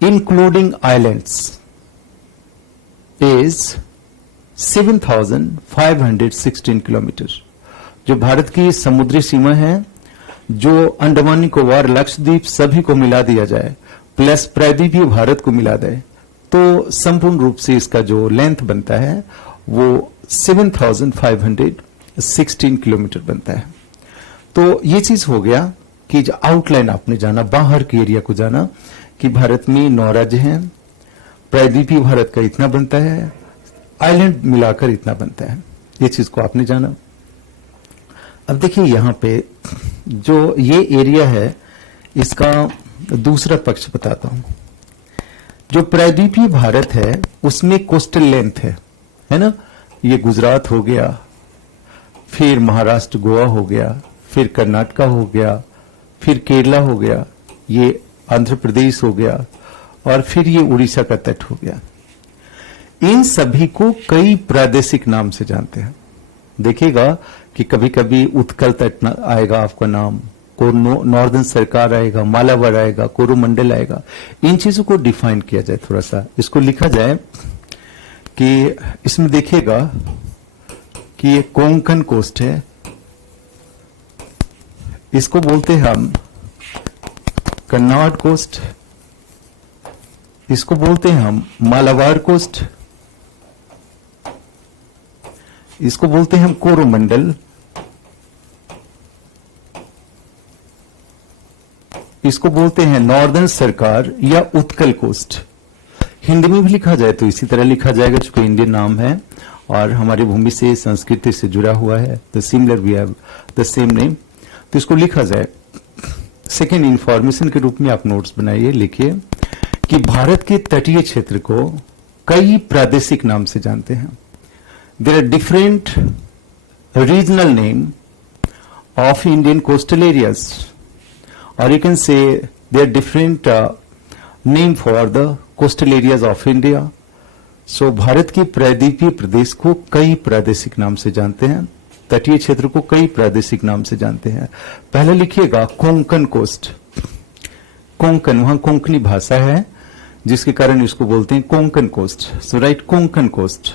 including islands is 7516 kilometre. जो भारत की समुद्री सीमा है, जो अंडमान निकोबार, लक्षद्वीप सभी को मिला दिया जाए प्लस प्रायद्वीपीय भारत को मिला दे तो संपूर्ण रूप से इसका जो लेंथ बनता है वो 7516 किलोमीटर बनता है। तो ये चीज हो गया कि जो आउटलाइन आपने जाना, बाहर के एरिया को जाना कि भारत में 9 राज्य हैं, प्रायद्वीपीय भारत का इतना बनता है, आइलैंड मिलाकर इतना बनता है। ये चीज को आपने जाना। अब देखिए यहां पे जो ये एरिया है इसका दूसरा पक्ष बताता हूं। जो प्रायद्वीपीय भारत है उसमें कोस्टल लेंथ है ना। ये गुजरात हो गया, फिर महाराष्ट्र गोवा हो गया, फिर कर्नाटका हो गया, फिर केरला हो गया, ये आंध्र प्रदेश हो गया, और फिर ये उड़ीसा का तट हो गया। इन सभी को कई प्रादेशिक नाम से जानते हैं। देखिएगा कि कभी कभी उत्कल तट आएगा आपका नाम, को नॉर्दर्न सरकार आएगा, मालाबार आएगा, कोरोमंडल आएगा। इन चीजों को डिफाइन किया जाए, थोड़ा सा इसको लिखा जाए कि इसमें देखिएगा कि ये कोंकण कोस्ट है, इसको बोलते हैं हम कन्नाड कोस्ट, इसको बोलते हैं हम मालाबार कोस्ट, इसको बोलते हैं हम कोरोमंडल, इसको बोलते हैं नॉर्दर्न सरकार या उत्कल कोस्ट। हिंदी में भी लिखा जाए तो इसी तरह लिखा जाएगा, चूंकि इंडियन नाम है और हमारी भूमि से संस्कृति से जुड़ा हुआ है, the similar we have the same name, तो इसको लिखा जाए। सेकेंड इंफॉर्मेशन के रूप में आप नोट्स बनाइए, लिखिए कि भारत के तटीय क्षेत्र को कई प्रादेशिक नाम से जानते हैं। There are different regional name of Indian coastal areas, or you can say there are different name for the coastal areas of India. So Bharat के प्रायद्वीपीय प्रदेश को कई प्रादेशिक नाम से जानते हैं, तटीय क्षेत्र को कई प्रादेशिक नाम से जानते हैं। पहले लिखिएगा कोंकण कोस्ट। कोंकण, वहां कोंकणी भाषा है जिसके कारण इसको बोलते हैं कोंकण कोस्ट। सो राइट, कोंकण कोस्ट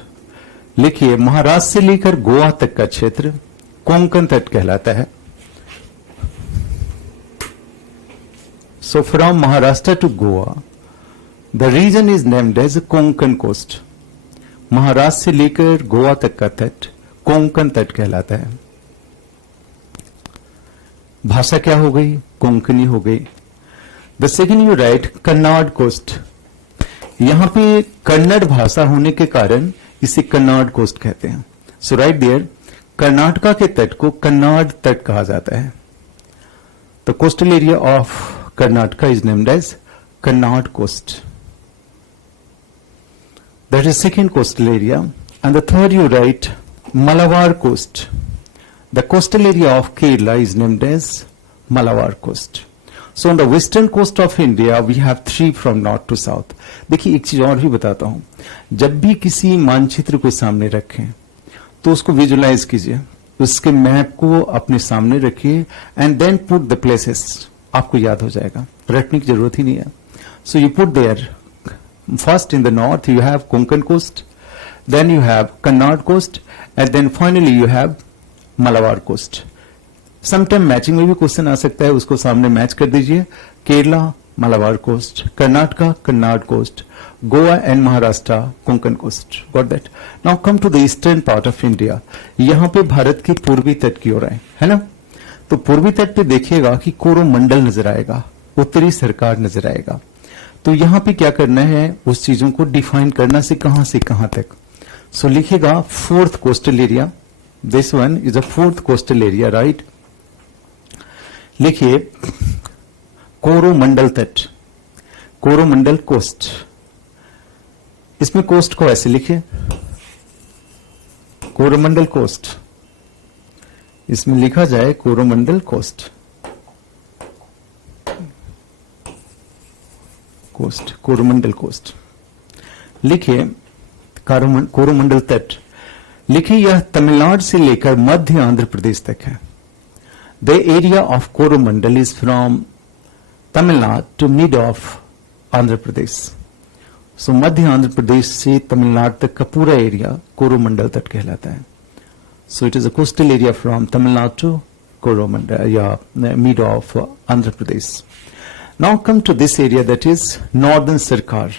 लिखिए। महाराष्ट्र से लेकर गोवा तक का क्षेत्र कोंकण तट कहलाता है। So from Maharashtra to Goa, the region is named as Konkan coast. Maharashtra से लेकर गोवा तक का तट कोंकण तट कहलाता है। भाषा क्या हो गई? कोंकणी हो गई। The second you write Kannad coast. यहां पे कन्नड़ भाषा होने के कारण इसे कन्नाड कोस्ट कहते हैं। So right there, कर्नाटका के तट को कन्नाड तट कहा जाता है। The coastal area of Karnataka is named as Kannad coast. That is second coastal area. And the third you write Malabar coast. The coastal area of Kerala is named as Malabar coast. So on the western coast of India we have three from north to south. देखिए एक चीज और भी बताता हूं, जब भी किसी मानचित्र को सामने रखें तो उसको विजुलाइज कीजिए, उसके मैप को अपने सामने रखिए and then put the places, आपको याद हो जाएगा, रटने की जरूरत ही नहीं है। So you put there first in the north you have Konkan coast, then you have Kannad coast and then finally you have Malabar coast. Sometime matching में भी क्वेश्चन आ सकता है, उसको सामने मैच कर दीजिए। Kerala Malabar coast, Karnataka Kannad coast, Goa and Maharashtra Konkan coast. Got that? Now come to the eastern part of India. यहां पे भारत के पूर्वी तट की ओर आए, है ना। तो पूर्वी तट पे देखिएगा कि कोरोमंडल नजर आएगा, उत्तरी सरकार नजर आएगा। तो यहां पे क्या करना है, उस चीजों को डिफाइन करना से कहां तक। सो लिखिएगा fourth coastal area, this one is a fourth coastal area, right. लिखिए कोरोमंडल तट, कोरोमंडल कोस्ट। इसमें कोस्ट को ऐसे लिखिए, कोरोमंडल कोस्ट, इसमें लिखा जाए कोरोमंडल कोस्ट, कोरोमंडल कोस्ट। लिखिए कोरोमंडल तट। लिखिए यह तमिलनाडु से लेकर मध्य आंध्र प्रदेश तक है। The area of Coromandel is from Tamil Nadu to mid of Andhra Pradesh. सो मध्य आंध्र प्रदेश से तमिलनाडु तक का पूरा एरिया कोरोमंडल तट कहलाता है। So it is a coastal area from Tamil Nadu to Coromandel, mid of Andhra Pradesh. Now come to this area, that is Northern Sarkar,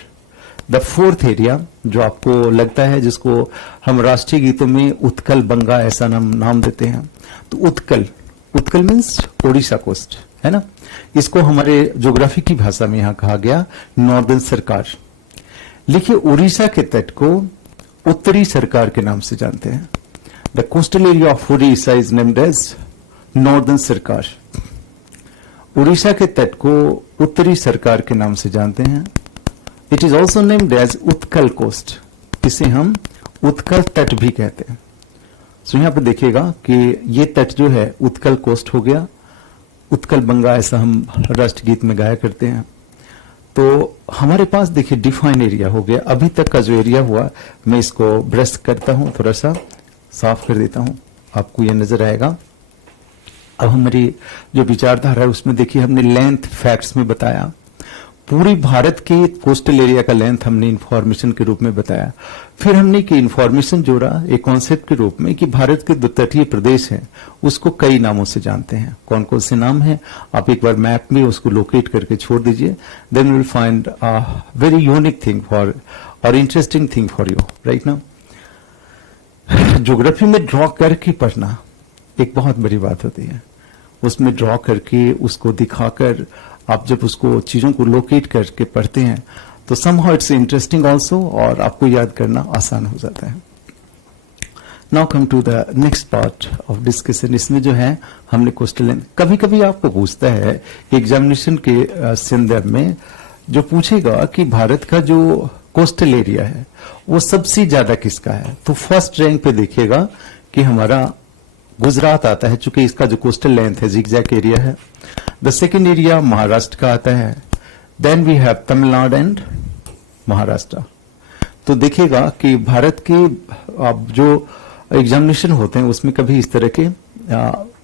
the fourth area, जो आपको लगता है, जिसको हम राष्ट्रीय गीतों में उत्कल बंगा ऐसा नाम देते हैं। तो उत्कल मीन्स ओडिशा कोस्ट, है ना। इसको हमारे ज्योग्राफी की भाषा में यहां कहा गया नॉर्दर्न सरकार। लिखिए उड़ीसा के तट को उत्तरी सरकार के नाम से जानते हैं। The coastal area of Odisha is named as northern सरकार। उड़ीसा के तट को उत्तरी सरकार के नाम से जानते हैं। It is also named as Utkal coast, इसे हम उत्कल तट भी कहते हैं। सो यहां पर देखिएगा कि ये तट जो है उत्कल कोस्ट हो गया, उत्कल बंगा ऐसा हम राष्ट्रगीत में गाया करते हैं। तो हमारे पास देखिए डिफाइन एरिया हो गया। अभी तक का जो एरिया हुआ, मैं इसको ब्रश करता हूं, थोड़ा सा साफ कर देता हूं, आपको ये नजर आएगा। अब हमारी जो विचारधारा है उसमें देखिए हमने लेंथ फैक्ट्स में बताया, पूरी भारत के कोस्टल एरिया का लेंथ हमने इंफॉर्मेशन के रूप में बताया। फिर हमने की इंफॉर्मेशन जोड़ा एक कॉन्सेप्ट के रूप में कि भारत के जो तटीय प्रदेश हैं उसको कई नामों से जानते हैं। कौन कौन से नाम हैं आप एक बार मैप में उसको लोकेट करके छोड़ दीजिए, then will find a very unique thing for और interesting thing for you right now. Geography में ड्रॉ करके पढ़ना एक बहुत बड़ी बात होती है। उसमें ड्रॉ करके उसको दिखाकर आप जब उसको चीजों को लोकेट करके पढ़ते हैं तो समहाउ इट्स इंटरेस्टिंग ऑल्सो और आपको याद करना आसान हो जाता है। Now come to the next part of discussion. इसमें जो है हमने कोस्टल लेंथ, कभी कभी आपको पूछता है एग्जामिनेशन के संदर्भ में जो पूछेगा कि भारत का जो कोस्टल एरिया है वो सबसे ज्यादा किसका है, तो फर्स्ट रैंक पे देखिएगा कि हमारा गुजरात आता है, चूंकि इसका जो कोस्टल लेंथ है जिगजैग एरिया है। द सेकेंड एरिया महाराष्ट्र का आता है, then we have Tamil Nadu and Maharashtra. तो देखिएगा कि भारत के अब जो एग्जामिनेशन होते हैं उसमें कभी इस तरह के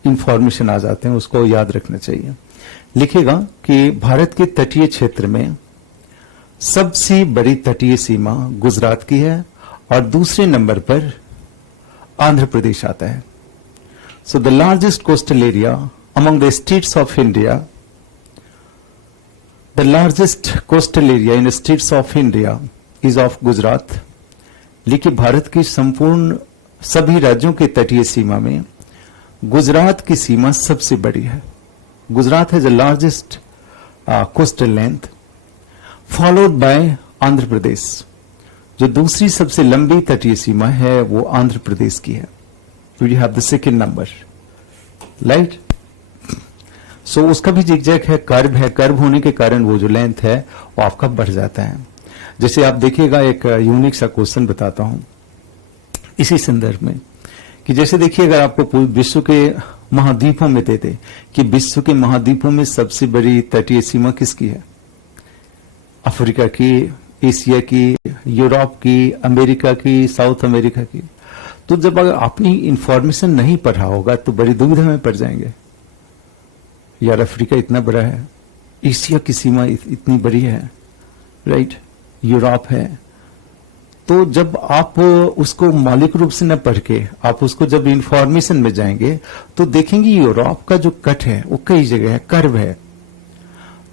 इंफॉर्मेशन आ जाते हैं, उसको याद रखना चाहिए। लिखिएगा कि भारत के तटीय क्षेत्र में सबसे बड़ी तटीय सीमा गुजरात की है और दूसरे नंबर पर आंध्र प्रदेश आता है। So the largest coastal area among the states of India, the largest coastal area in the states of India is of Gujarat। लेकिन भारत की संपूर्ण सभी राज्यों के तटीय सीमा में गुजरात की सीमा सबसे बड़ी है। Gujarat has the largest coastal length, followed by Andhra Pradesh. जो दूसरी सबसे लंबी तटीय सीमा है वो आंध्र प्रदेश की है। You have the second number, right? So उसका भी जिगजैग है, कर्व है, कर्व होने के कारण वो जो लेंथ है वो आपका बढ़ जाता है। जैसे आप देखिएगा एक यूनिक सा क्वेश्चन बताता हूं इसी संदर्भ में कि जैसे देखिए अगर आपको विश्व के महाद्वीपों में दे दे कि विश्व के महाद्वीपों में सबसे बड़ी तटीय सीमा किसकी है, अफ्रीका की, एशिया की, यूरोप की, अमेरिका की, साउथ अमेरिका की, तो जब अगर अपनी इंफॉर्मेशन नहीं पढ़ा होगा तो बड़ी दुविधा में पड़ जाएंगे। यार अफ्रीका इतना बड़ा है, एशिया की सीमा इतनी बड़ी है, राइट, यूरोप है। तो जब आप उसको मौलिक रूप से न पढ़ के आप उसको जब इंफॉर्मेशन में जाएंगे तो देखेंगे यूरोप का जो कट है वो कई जगह है, कर्व है।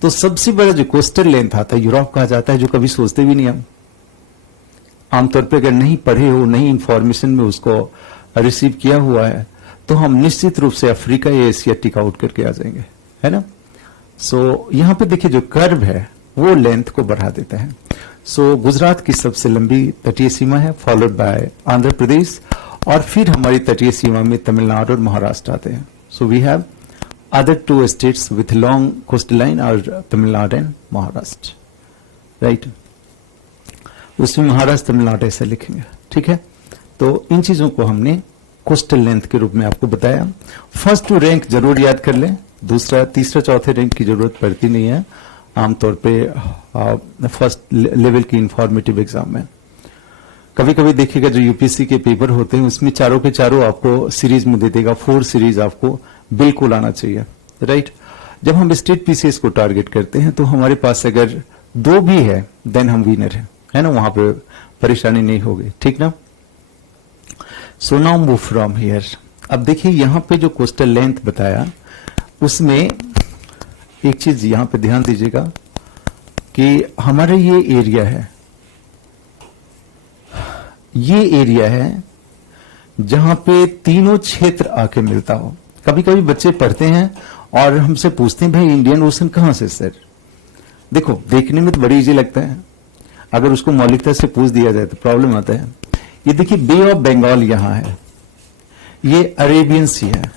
तो सबसे बड़ा जो कोस्टल लेंथ आता है यूरोप कहा जाता है, जो कभी सोचते भी नहीं हम। आमतौर पे अगर नहीं पढ़े हो, नहीं इंफॉर्मेशन में उसको रिसीव किया हुआ है तो हम निश्चित रूप से अफ्रीका या एशिया टिक आउट करके आ जाएंगे, है ना। सो यहां पे देखिए जो कर्व है वो लेंथ को बढ़ा देता है। सो गुजरात की सबसे लंबी तटीय सीमा है, फॉलोड बाय आंध्र प्रदेश, और फिर हमारी तटीय सीमा में तमिलनाडु और महाराष्ट्र आते हैं। So we have other two states with long coastal line और तमिलनाडु एंड महाराष्ट्र, राइट। उसमें महाराष्ट्र तमिलनाडु ऐसा लिखेंगे, ठीक है। तो इन चीजों को हमने कोस्टल लेंथ के रूप में आपको बताया। फर्स्ट टू रैंक जरूर याद कर लें, दूसरा तीसरा चौथे रैंक की जरूरत पड़ती नहीं है आमतौर पे फर्स्ट लेवल की इंफॉर्मेटिव एग्जाम में। कभी कभी देखिएगा जो यूपीएससी के पेपर होते हैं उसमें चारों के चारों आपको सीरीज में दे देगा, 4 सीरीज आपको बिल्कुल आना चाहिए, राइट। जब हम स्टेट पीसीएस को टारगेट करते हैं तो हमारे पास अगर 2 भी है देन हम विनर है ना, वहां पे परेशानी नहीं होगी, ठीक ना। So now move from here. अब देखिए यहां पे जो कोस्टल लेंथ बताया उसमें एक चीज यहां पे ध्यान दीजिएगा कि हमारा ये एरिया है जहां पे तीनों क्षेत्र आके मिलता हो। कभी कभी बच्चे पढ़ते हैं और हमसे पूछते हैं भाई इंडियन ओशन कहां से सर। देखो देखने में तो बड़ी इजी लगता है, अगर उसको मौलिकता से पूछ दिया जाए तो प्रॉब्लम आता है। ये देखिए बे ऑफ बंगाल यहां है, ये अरेबियन सी है,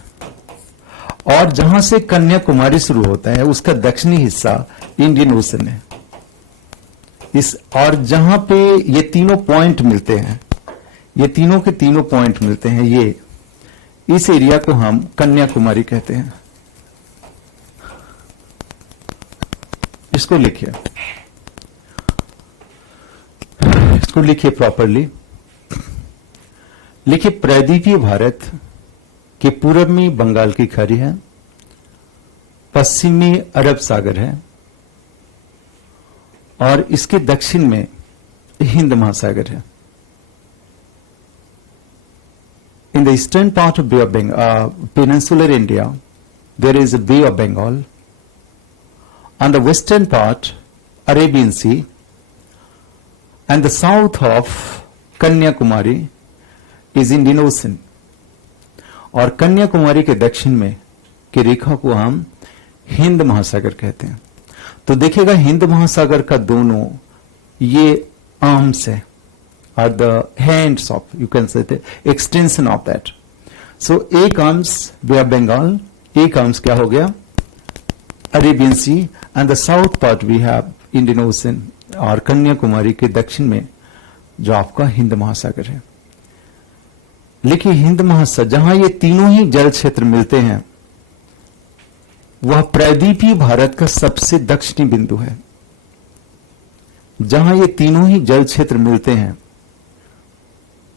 और जहां से कन्याकुमारी शुरू होता है उसका दक्षिणी हिस्सा इंडियन ओशन है। इस और जहां पे ये तीनों पॉइंट मिलते हैं, ये तीनों के तीनों पॉइंट मिलते हैं, ये इस एरिया को हम कन्याकुमारी कहते हैं। इसको लिखिए, इसको लिखिए प्रॉपरली। लिखिए प्रायद्वीपीय भारत के पूर्व में बंगाल की खाड़ी है, पश्चिम में अरब सागर है और इसके दक्षिण में हिंद महासागर है। In the eastern part of Bay of Bengal, peninsular India, there is a Bay of Bengal. On the western part, Arabian Sea, and the south of Kanyakumari is Indian Ocean. और कन्याकुमारी के दक्षिण में की रेखा को हम हिंद महासागर कहते हैं। तो देखिएगा हिंद महासागर का दोनों ये आर्म्स है, are the hands of, you can say the extension of that. So एक arms Bay of Bengal, एक arms क्या हो गया Arabian Sea, and the south part we have Indian Ocean, और कन्याकुमारी के दक्षिण में जो आपका हिंद महासागर है। लेकिन हिंद महासागर जहां ये तीनों ही जल क्षेत्र मिलते हैं वह प्रायद्वीपीय भारत का सबसे दक्षिणी बिंदु है। जहां ये तीनों ही जल क्षेत्र मिलते हैं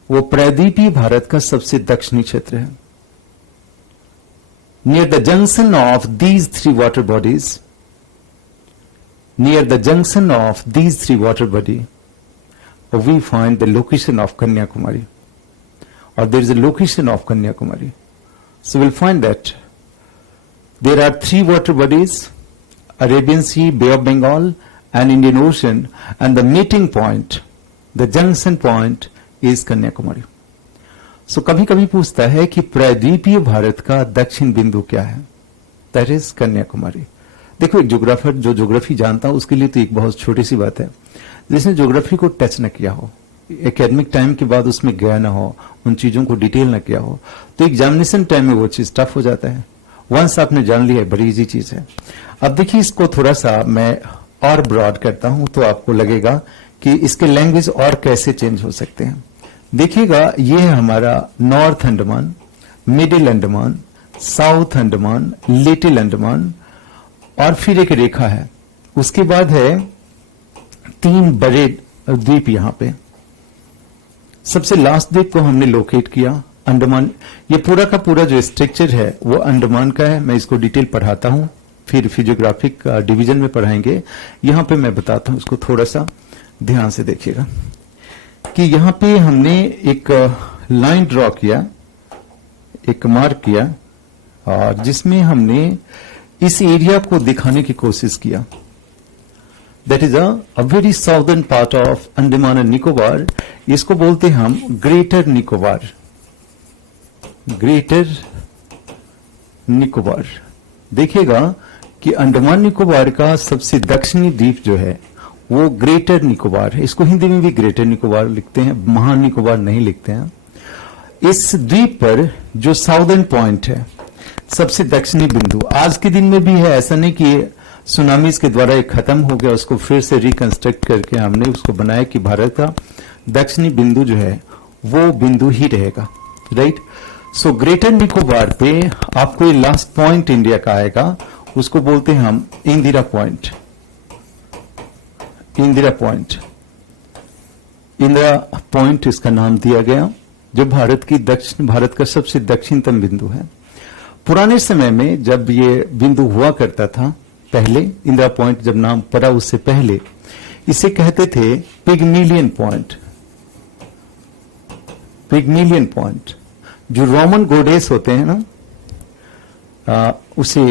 वो प्रायद्वीपीय भारत का सबसे दक्षिणी क्षेत्र है। Near the junction of these three water bodies, near the junction of these three water body we find the location of Kanyakumari, और there is a location of Kanyakumari. So will find that there are three water bodies, Arabian sea, bay of Bengal and Indian ocean, and the meeting point, the junction point is Kanyakumari. सो कभी कभी पूछता है कि प्रायद्वीपीय भारत का दक्षिण बिंदु क्या है, दैट इज कन्याकुमारी। देखो एक ज्योग्राफर जो ज्योग्राफी जानता हो उसके लिए तो एक बहुत छोटी सी बात है, जिसने ज्योग्राफी को टच न किया हो, एकेडमिक टाइम के बाद उसमें गया ना हो, उन चीजों को डिटेल न किया हो, तो एग्जामिनेशन टाइम में वो चीज टफ हो जाता है। वंस आपने जान लिया है बड़ी इजी चीज है। अब देखिए इसको थोड़ा सा मैं और ब्रॉड करता हूं तो आपको लगेगा कि इसके लैंग्वेज और कैसे चेंज हो सकते हैं। देखिएगा ये है हमारा north Andaman, middle Andaman, south Andaman, little Andaman, और फिर एक रेखा है, उसके बाद है तीन बड़े द्वीप यहां पे। सबसे लास्ट द्वीप को हमने लोकेट किया अंडमान। ये पूरा का पूरा जो स्ट्रक्चर है वो अंडमान का है। मैं इसको डिटेल पढ़ाता हूं, फिर फिजियोग्राफिक डिवीजन में पढ़ाएंगे। यहां पे मैं बताता हूं, इसको थोड़ा सा ध्यान से देखिएगा कि यहां पे हमने एक लाइन ड्रॉ किया, एक मार्क किया, और जिसमें हमने इस एरिया को दिखाने की कोशिश किया। That is a very southern part of Andaman and Nicobar. इसको बोलते हैं हम ग्रेटर निकोबार, ग्रेटर निकोबार। देखिएगा कि अंडमान निकोबार का सबसे दक्षिणी द्वीप जो है वो ग्रेटर निकोबार है। इसको हिंदी में भी ग्रेटर निकोबार लिखते हैं, महान निकोबार नहीं लिखते हैं। इस द्वीप पर जो साउदर्न पॉइंट है, सबसे दक्षिणी बिंदु, आज के दिन में भी है, ऐसा नहीं कि सुनामीज के द्वारा एक खत्म हो गया, उसको फिर से रिकंस्ट्रक्ट करके हमने उसको बनाया कि भारत का दक्षिणी बिंदु जो है वो बिंदु ही रहेगा, राइट। सो ग्रेटर निकोबार पे आपको ये लास्ट पॉइंट इंडिया का आएगा, उसको बोलते हैं हम Indira point. Indira point, Indira point इसका नाम दिया गया, जो भारत का सबसे दक्षिणतम बिंदु है। पुराने समय में जब ये बिंदु हुआ करता था, पहले इंदिरा पॉइंट जब नाम पड़ा उससे पहले इसे कहते थे पिग्मिलियन पॉइंट। पिग्मिलियन पॉइंट, जो रोमन गोडेस होते हैं ना, उसे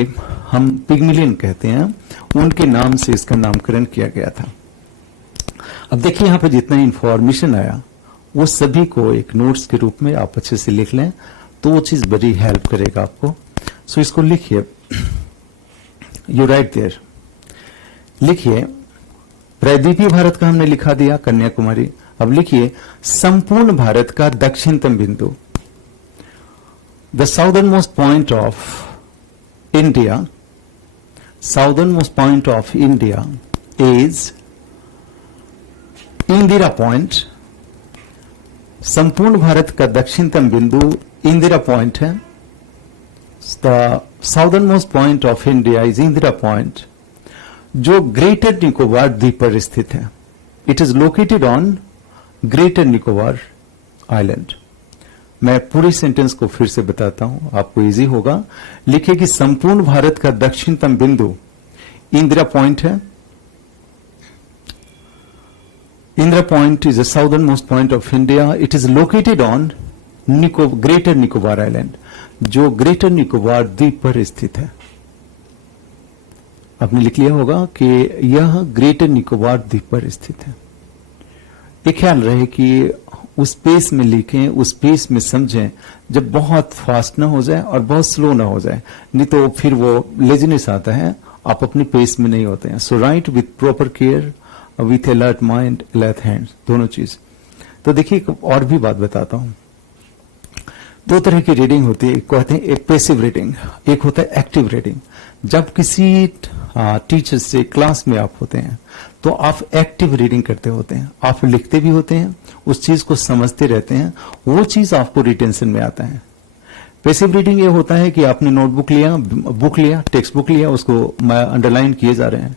हम पिग्मिलियन कहते हैं, उनके नाम से इसका नामकरण किया गया था। अब देखिए यहां पर जितना इंफॉर्मेशन आया वो सभी को एक नोट्स के रूप में आप अच्छे से लिख लें तो वो चीज बड़ी हेल्प करेगा आपको। सो इसको लिखिए, यू राइट देयर, लिखिए प्रायद्वीपीय भारत का हमने लिखा दिया कन्याकुमारी। अब लिखिए संपूर्ण भारत का दक्षिणतम बिंदु, the southern most point of India, southernmost point of India is Indira point. संपूर्ण भारत का दक्षिणतम बिंदु इंदिरा पॉइंट है. The southern point of India is Indira point, जो ग्रेटर निकोबार द्वीप पर स्थित है. It is located on greater Nicobar island. मैं पूरी सेंटेंस को फिर से बताता हूं, आपको इजी होगा. लिखिए कि संपूर्ण भारत का दक्षिणतम बिंदु इंदिरा पॉइंट है. Indira point is the southern most point of India. It is located on greater Nicobar island, जो ग्रेटर निकोबार द्वीप पर स्थित है. आपने लिख लिया होगा कि यह ग्रेटर निकोबार द्वीप पर स्थित है. ये ख्याल रहे कि उस पेस में लिखें, उस पेस में समझें, जब बहुत फास्ट ना हो जाए और बहुत स्लो ना हो जाए, नहीं तो फिर वो लेजीनेस आता है, आप अपने पेस में नहीं होते हैं. So write with proper care, with alert mind, alert hands, दोनों चीज. तो देखिए और भी बात बताता हूं. दो तरह की रीडिंग होती है. एक कहते हैं एक पैसिव रीडिंग, एक होता है एक्टिव रीडिंग. जब किसी टीचर से क्लास में आप होते हैं तो आप एक्टिव रीडिंग करते होते हैं, आप लिखते भी होते हैं, उस चीज को समझते रहते हैं, वो चीज आपको रिटेंशन में आता है. पैसिव रीडिंग ये होता है कि आपने नोटबुक लिया, बुक लिया, टेक्स्ट बुक लिया, उसको अंडरलाइन किए जा रहे हैं,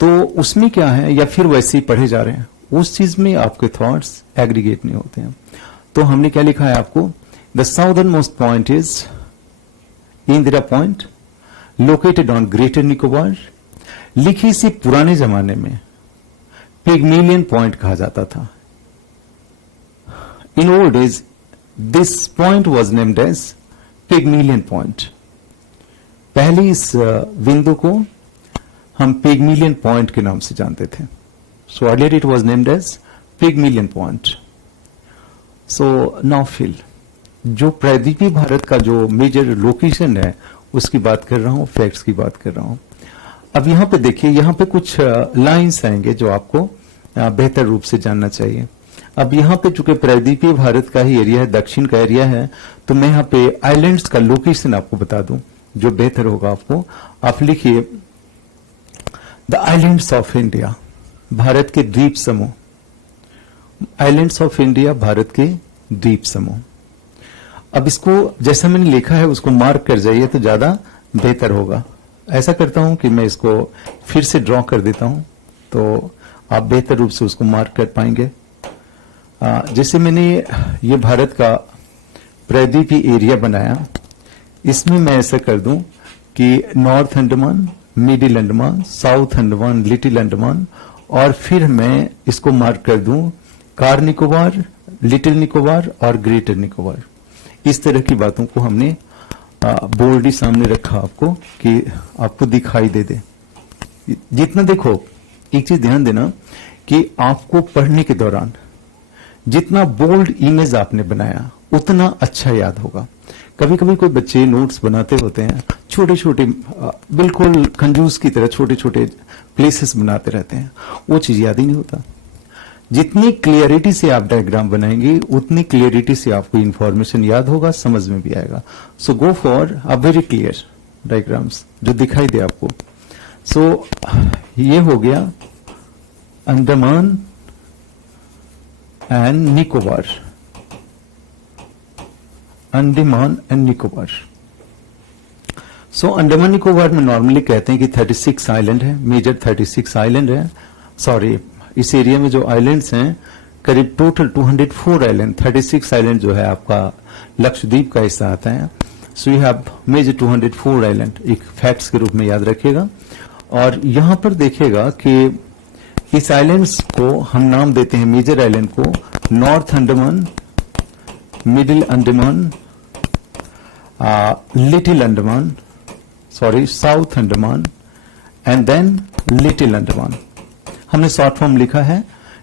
तो उसमें क्या है, या फिर वैसे ही पढ़े जा रहे हैं, उस चीज में आपके थॉट्स एग्रीगेट नहीं होते हैं. तो हमने क्या लिखा है आपको, the southern most point is Indira point located on greater Nicobar. लिखी इसे पुराने जमाने में पिगमिलियन पॉइंट कहा जाता था. In old days this point was named as Pygmalion point. पहले इस बिंदु को हम पिगमिलियन पॉइंट के नाम से जानते थे. So earlier it was named as Pygmalion point. So now fill, जो प्रायद्वीपीय भारत का जो मेजर लोकेशन है उसकी बात कर रहा हूं, फैक्ट्स की बात कर रहा हूं. अब यहां पे देखिए, यहां पे कुछ लाइंस आएंगे जो आपको बेहतर रूप से जानना चाहिए. अब यहां पे चूंकि प्रायद्वीपीय भारत का ही एरिया है, दक्षिण का एरिया है, तो मैं यहां पे आइलैंड्स का लोकेशन आपको बता दूं जो बेहतर होगा आपको. आप लिखिए the islands of India, Bharat के द्वीप समूह. आइलैंड्स ऑफ इंडिया, भारत के द्वीप समूह. अब इसको जैसा मैंने लिखा है उसको मार्क कर जाइए तो ज्यादा बेहतर होगा. ऐसा करता हूं कि मैं इसको फिर से ड्रॉ कर देता हूं तो आप बेहतर रूप से उसको मार्क कर पाएंगे. जैसे मैंने ये भारत का प्रायद्वीपीय एरिया बनाया, इसमें मैं ऐसा कर दूं कि north Andaman, middle Andaman, south Andaman, little Andaman, और फिर मैं इसको मार्क कर दूं कार निकोबार, लिटिल निकोबार और ग्रेटर निकोबार. इस तरह की बातों को हमने बोल्ड ही सामने रखा आपको कि आपको दिखाई दे दे. जितना देखो, एक चीज ध्यान देना कि आपको पढ़ने के दौरान जितना बोल्ड इमेज आपने बनाया उतना अच्छा याद होगा. कभी कभी कोई बच्चे नोट्स बनाते होते हैं, छोटे छोटे बिल्कुल कंजूस की तरह छोटे छोटे प्लेसेस बनाते रहते हैं, वो चीज याद ही नहीं होता. जितनी क्लियरिटी से आप डायग्राम बनाएंगे उतनी क्लियरिटी से आपको इंफॉर्मेशन याद होगा, समझ में भी आएगा. So go for a very clear diagrams जो दिखाई दे आपको. सो ये हो गया Andaman and Nicobar. Andaman and Nicobar. So Andaman Nicobar में नॉर्मली कहते हैं कि 36 आइलैंड है, मेजर 36 आइलैंड है. सॉरी, इस एरिया में जो आइलैंड्स हैं करीब टोटल 204 आइलैंड, 36 आइलैंड जो है आपका लक्षद्वीप का हिस्सा आता है. So you have major 204 island, एक फैक्ट्स के रूप में याद रखिएगा. और यहां पर देखिएगा कि इस आइलैंड्स को हम नाम देते हैं, मेजर आइलैंड को north Andaman, middle Andaman, little Andaman, sorry south Andaman and then little Andaman. हमने शॉर्ट फॉर्म लिखा है,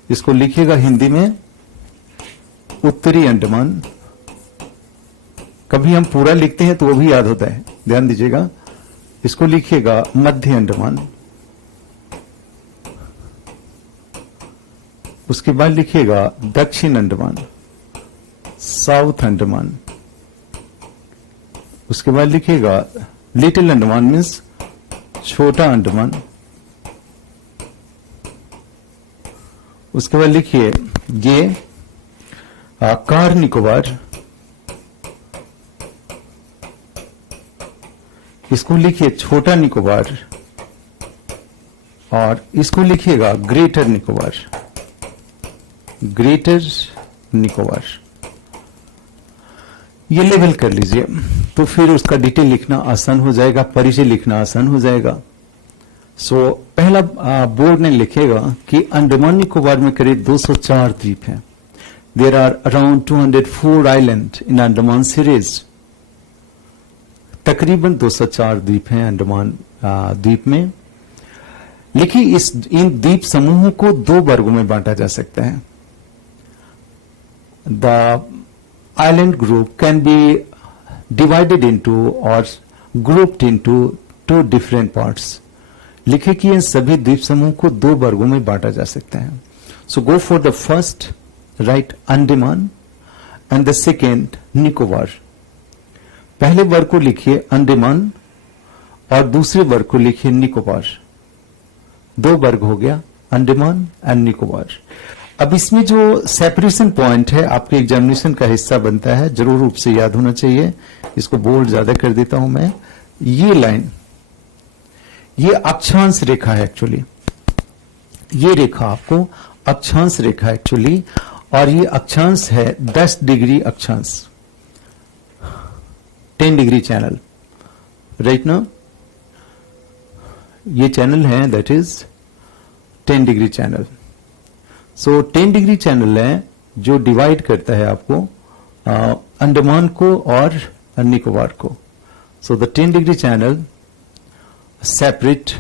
इसको लिखिएगा हिंदी में उत्तरी अंडमान. कभी हम पूरा लिखते हैं तो वो भी याद होता है, ध्यान दीजिएगा. इसको लिखिएगा मध्य अंडमान, उसके बाद लिखिएगा दक्षिण अंडमान, साउथ अंडमान, उसके बाद लिखिएगा लिटिल अंडमान मीन्स छोटा अंडमान। उसके बाद लिखिए ये कार निकोबार, इसको लिखिए छोटा निकोबार, और इसको लिखिएगा ग्रेटर निकोबार, ग्रेटर निकोबार। ये लेवल कर लीजिए, तो फिर उसका डिटेल लिखना आसान हो जाएगा, परिचय लिखना आसान हो जाएगा। सो पहला बोर्ड ने लिखेगा कि अंडमान निकोबार में करीब 204 द्वीप हैं। There are around 204 island in Andaman series. तकरीबन 204 द्वीप हैं अंडमान द्वीप में। लिखिए इन द्वीप समूहों को 2 वर्गों में बांटा जा सकता है। The island group can be divided into और ग्रुप्ड इनटू 2 डिफरेंट पार्ट्स। लिखे कि इन सभी द्वीप समूह को 2 वर्गों में बांटा जा सकता है। So go for the first, right Andaman, and the second Nicobar. पहले वर्ग को लिखिए अंडमान और दूसरे वर्ग को लिखिए निकोबार। 2 वर्ग हो गया, अंडमान एंड निकोबार। अब इसमें जो सेपरेशन पॉइंट है आपके एग्जामिनेशन का हिस्सा बनता है, जरूर रूप से याद होना चाहिए। इसको बोल्ड ज्यादा कर देता हूं मैं। ये लाइन, ये अक्षांश रेखा है एक्चुअली। ये रेखा आपको अक्षांश रेखा एक्चुअली, और ये अक्षांश है 10 डिग्री अक्षांश, 10 डिग्री चैनल, राइट ना। ये चैनल है that is 10 degree channel. So 10 degree channel है जो डिवाइड करता है आपको अंडमान को और निकोबार को। So the 10 degree channel separate,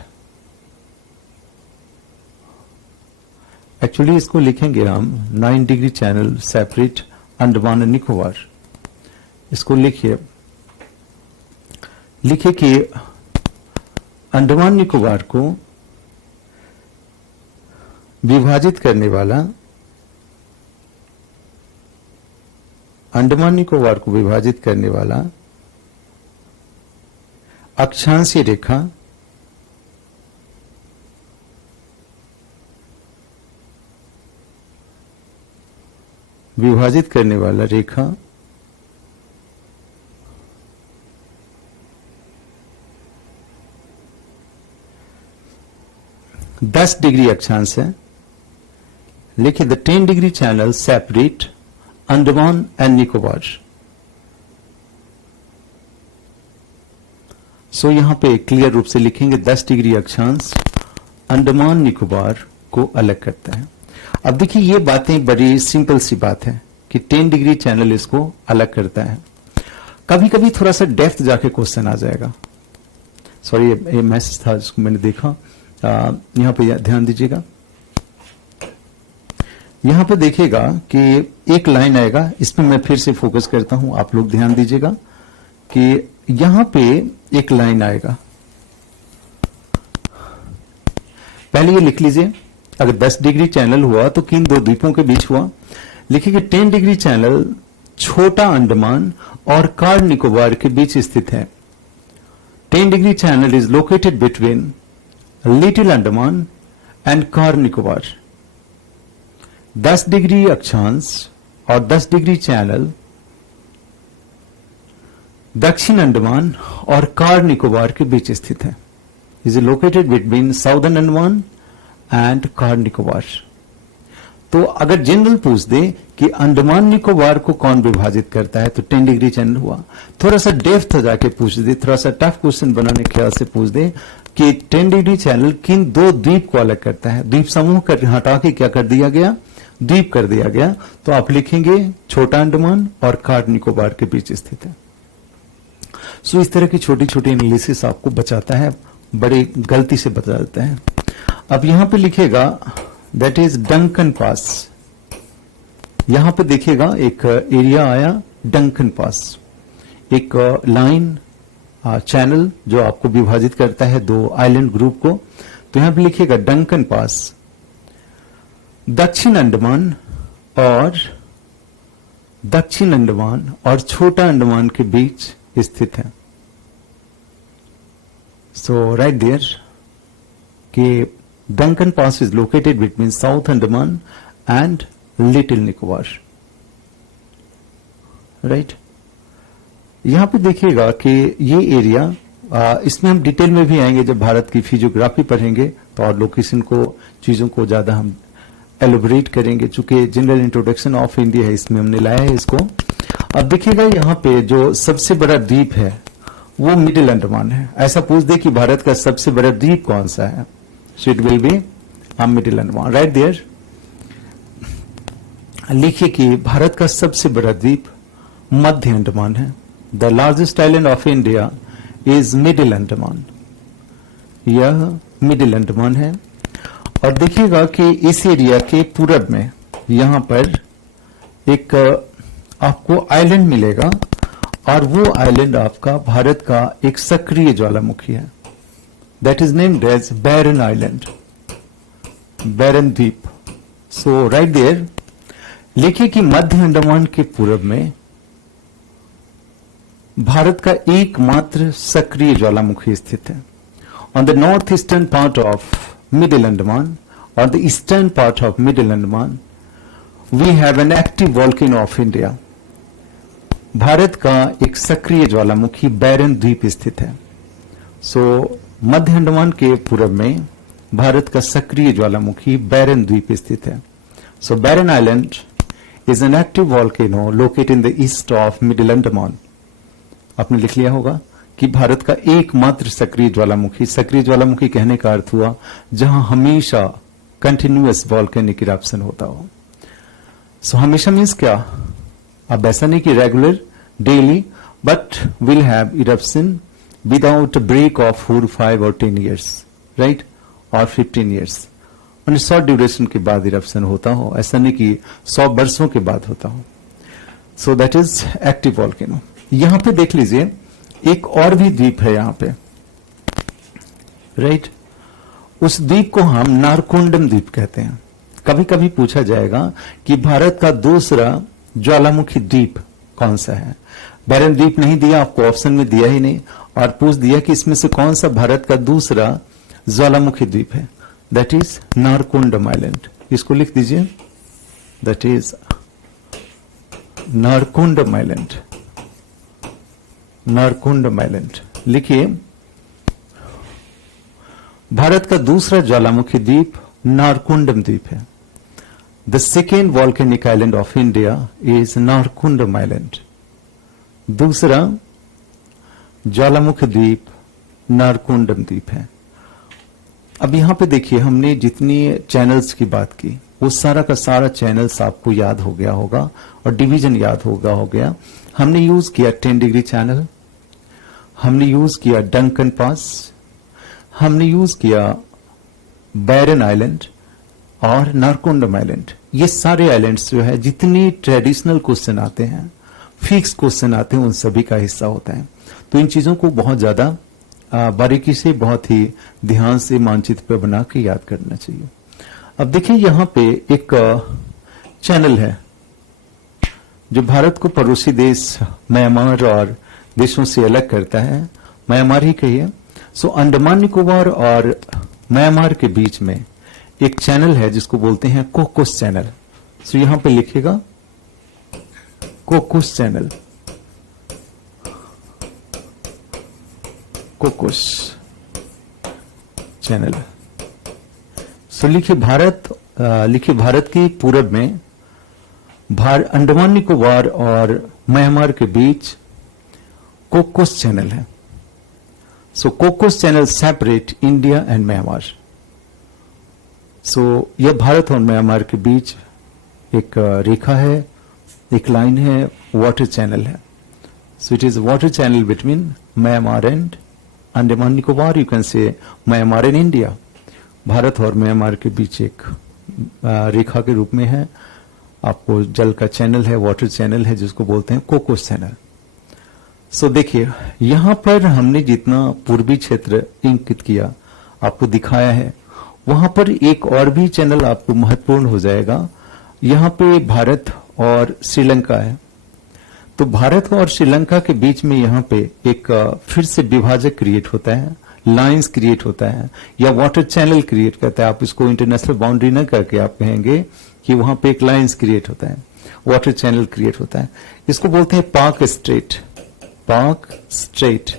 actually इसको लिखेंगे हम 9 degree channel separate Andaman and Nicobar. इसको लिखिए कि अंडमान निकोबार को विभाजित करने वाला, अंडमान निकोबार को विभाजित करने वाला अक्षांशीय रेखा विभाजित करने वाला रेखा 10 डिग्री अक्षांश है। लिखिए the 10 degree channel separate Andaman and Nicobar. So यहां पे क्लियर रूप से लिखेंगे 10 डिग्री अक्षांश अंडमान निकोबार को अलग करता है। अब देखिए ये बातें बड़ी सिंपल सी बात है कि 10 डिग्री चैनल इसको अलग करता है। कभी कभी थोड़ा सा डेप्थ जाके क्वेश्चन आ जाएगा। सॉरी, ये मैसेज था जिसको मैंने देखा। यहां पे ध्यान दीजिएगा, यहां पे देखिएगा कि एक लाइन आएगा, इसमें मैं फिर से फोकस करता हूं, आप लोग ध्यान दीजिएगा कि यहां पे एक लाइन आएगा। पहले ये लिख लीजिए, अगर 10 डिग्री चैनल हुआ तो किन 2 द्वीपों के बीच हुआ। लिखिए कि 10 डिग्री चैनल छोटा अंडमान और कार निकोबार के बीच स्थित है। 10 degree channel is located between little Andaman and car Nicobar. 10 degree अक्षांश और 10 डिग्री चैनल दक्षिण अंडमान और कार निकोबार के बीच स्थित है। Is located between southern Andaman and car Nicobar. तो अगर जनरल पूछ दे कि अंडमान निकोबार को कौन विभाजित करता है तो 10 डिग्री चैनल हुआ। थोड़ा सा डेप्थ जाके पूछ दे, थोड़ा सा टफ क्वेश्चन बनाने के ख्याल से पूछ दे कि 10 डिग्री चैनल किन 2 द्वीप को अलग करता है। द्वीप समूह कर हटा के क्या कर दिया गया, द्वीप कर दिया गया। तो आप लिखेंगे छोटा अंडमान और कार निकोबार के बीच स्थित है। सो इस तरह की छोटी छोटी एनालिसिस आपको बचाता है, बड़ी गलती से बता देता है। अब यहां पे लिखेगा दैट इज डंकन पास। यहां पे देखिएगा एक एरिया आया डंकन पास, एक लाइन चैनल जो आपको विभाजित करता है 2 आइलैंड ग्रुप को। तो यहां पे लिखिएगा डंकन पास दक्षिण अंडमान और छोटा अंडमान के बीच स्थित है। So right there, कि Duncan Pass is located between South Andaman and Little Nicobar. Right यहां पे देखिएगा कि ये एरिया, इसमें हम डिटेल में भी आएंगे जब भारत की फिजियोग्राफी पढ़ेंगे तो, और लोकेशन को, चीजों को ज्यादा हम एलोबरेट करेंगे, चूंकि जनरल इंट्रोडक्शन ऑफ इंडिया है इसमें हमने लाया है इसको। अब देखिएगा यहाँ पे जो सबसे बड़ा द्वीप है वो मिडिल अंडमान है। ऐसा पूछ दे कि भारत का सबसे बड़ा द्वीप कौन सा है, so it will be middle Andaman. Right there लिखिए कि भारत का सबसे बड़ा द्वीप मध्य अंडमान है। The largest island of India is middle Andaman, यह मिडिल अंडमान है। और देखिएगा कि इस एरिया के पूरब में यहां पर एक आपको आइलैंड मिलेगा, और वो आइलैंड आपका भारत का एक सक्रिय ज्वालामुखी है, that is named as barren island, barren द्वीप। सो राइट देयर लिखिए कि मध्य अंडमान के पूरब में भारत का एकमात्र सक्रिय ज्वालामुखी स्थित है। On the north eastern part of middle Andaman और the eastern part of middle Andaman we have an active volcano of India. Bharat का एक सक्रिय ज्वालामुखी बैरन द्वीप स्थित है। सो मध्य अंडमान के पूरब में भारत का सक्रिय ज्वालामुखी बैरन द्वीप स्थित है। So barren island is an active volcano located in the east of middle Andaman. आपने लिख लिया होगा कि भारत का एकमात्र सक्रिय ज्वालामुखी, सक्रिय ज्वालामुखी कहने का अर्थ हुआ जहां हमेशा कंटिन्यूअस वॉल्केनिक इरप्शन होता हो। सो हमेशा मीन्स क्या, अब ऐसा नहीं कि regular daily, but will have eruption without break of 4, 5 और 10 ईयर्स, राइट, और 15 ईयर्स। और शॉर्ट ड्यूरेशन के बाद इरप्शन होता हो, ऐसा नहीं कि 100 वर्षों के बाद होता हो। So that is active volcano. यहां पे देख लीजिए एक और भी द्वीप है यहां पे, राइट। उस द्वीप को हम नारकोंडम द्वीप कहते हैं। कभी कभी पूछा जाएगा कि भारत का दूसरा ज्वालामुखी द्वीप कौन सा है। बैरन द्वीप नहीं दिया आपको, ऑप्शन में दिया ही नहीं, और पूछ दिया कि इसमें से कौन सा भारत का दूसरा ज्वालामुखी द्वीप है। That is Narcondam island. इसको लिख दीजिए, that is Narcondam island, Narcondam island. लिखिए भारत का दूसरा ज्वालामुखी द्वीप नारकोंडम द्वीप है। The second volcanic island of India is Narcondam island. दूसरा ज्वालामुखी द्वीप नारकोंडम द्वीप है। अब यहां पे देखिए हमने जितनी चैनल्स की बात की वो सारा का सारा चैनल्स आपको याद हो गया होगा और डिवीजन याद हो गया। हमने यूज किया 10 डिग्री चैनल, हमने यूज किया डंकन पास, हमने यूज किया बैरन आइलैंड और नारकोंडम आइलैंड। ये सारे आइलैंड्स जो है जितनी ट्रेडिशनल क्वेश्चन आते हैं, फिक्स क्वेश्चन आते हैं, उन सभी का हिस्सा होता है। तो इन चीजों को बहुत ज्यादा बारीकी से, बहुत ही ध्यान से मानचित्र पर बना के याद करना चाहिए। अब देखिए यहां पे एक चैनल है जो भारत को पड़ोसी देश म्यांमार और देशों से अलग करता है। म्यांमार ही कहिए। सो अंडमान निकोबार और म्यांमार के बीच में एक चैनल है जिसको बोलते हैं कोकुस चैनल। सो यहां पे लिखिएगा कोकुस चैनल, कोकुस चैनल। सो लिखिए भारत की पूरब में अंडमान निकोबार और म्यांमार के बीच कोकुस चैनल है। So Coco channel separate India and Myanmar. So यह भारत और म्यांमार के बीच एक रेखा है, एक लाइन है, वाटर चैनल है। So it is water channel between Myanmar and Andaman Nicobar, you can से म्यांमार एंड इंडिया। भारत और म्यांमार के बीच एक रेखा के रूप में है। आपको जल का चैनल है, वाटर चैनल है, जिसको बोलते हैं कोकुस चैनल। सो देखिए यहां पर हमने जितना पूर्वी क्षेत्र इंकित किया, आपको दिखाया है, वहां पर एक और भी चैनल आपको महत्वपूर्ण हो जाएगा। यहां पे भारत और श्रीलंका है। तो भारत और श्रीलंका के बीच में यहां पे एक फिर से विभाजक क्रिएट होता है, लाइंस क्रिएट होता है या वाटर चैनल क्रिएट करता है, आप इसको इंटरनेशनल बाउंड्री न करके आप कहेंगे कि वहां पे एक लाइंस क्रिएट होता है, वाटर चैनल क्रिएट होता है, इसको बोलते हैं पाक स्ट्रेट। पाक स्ट्रेट,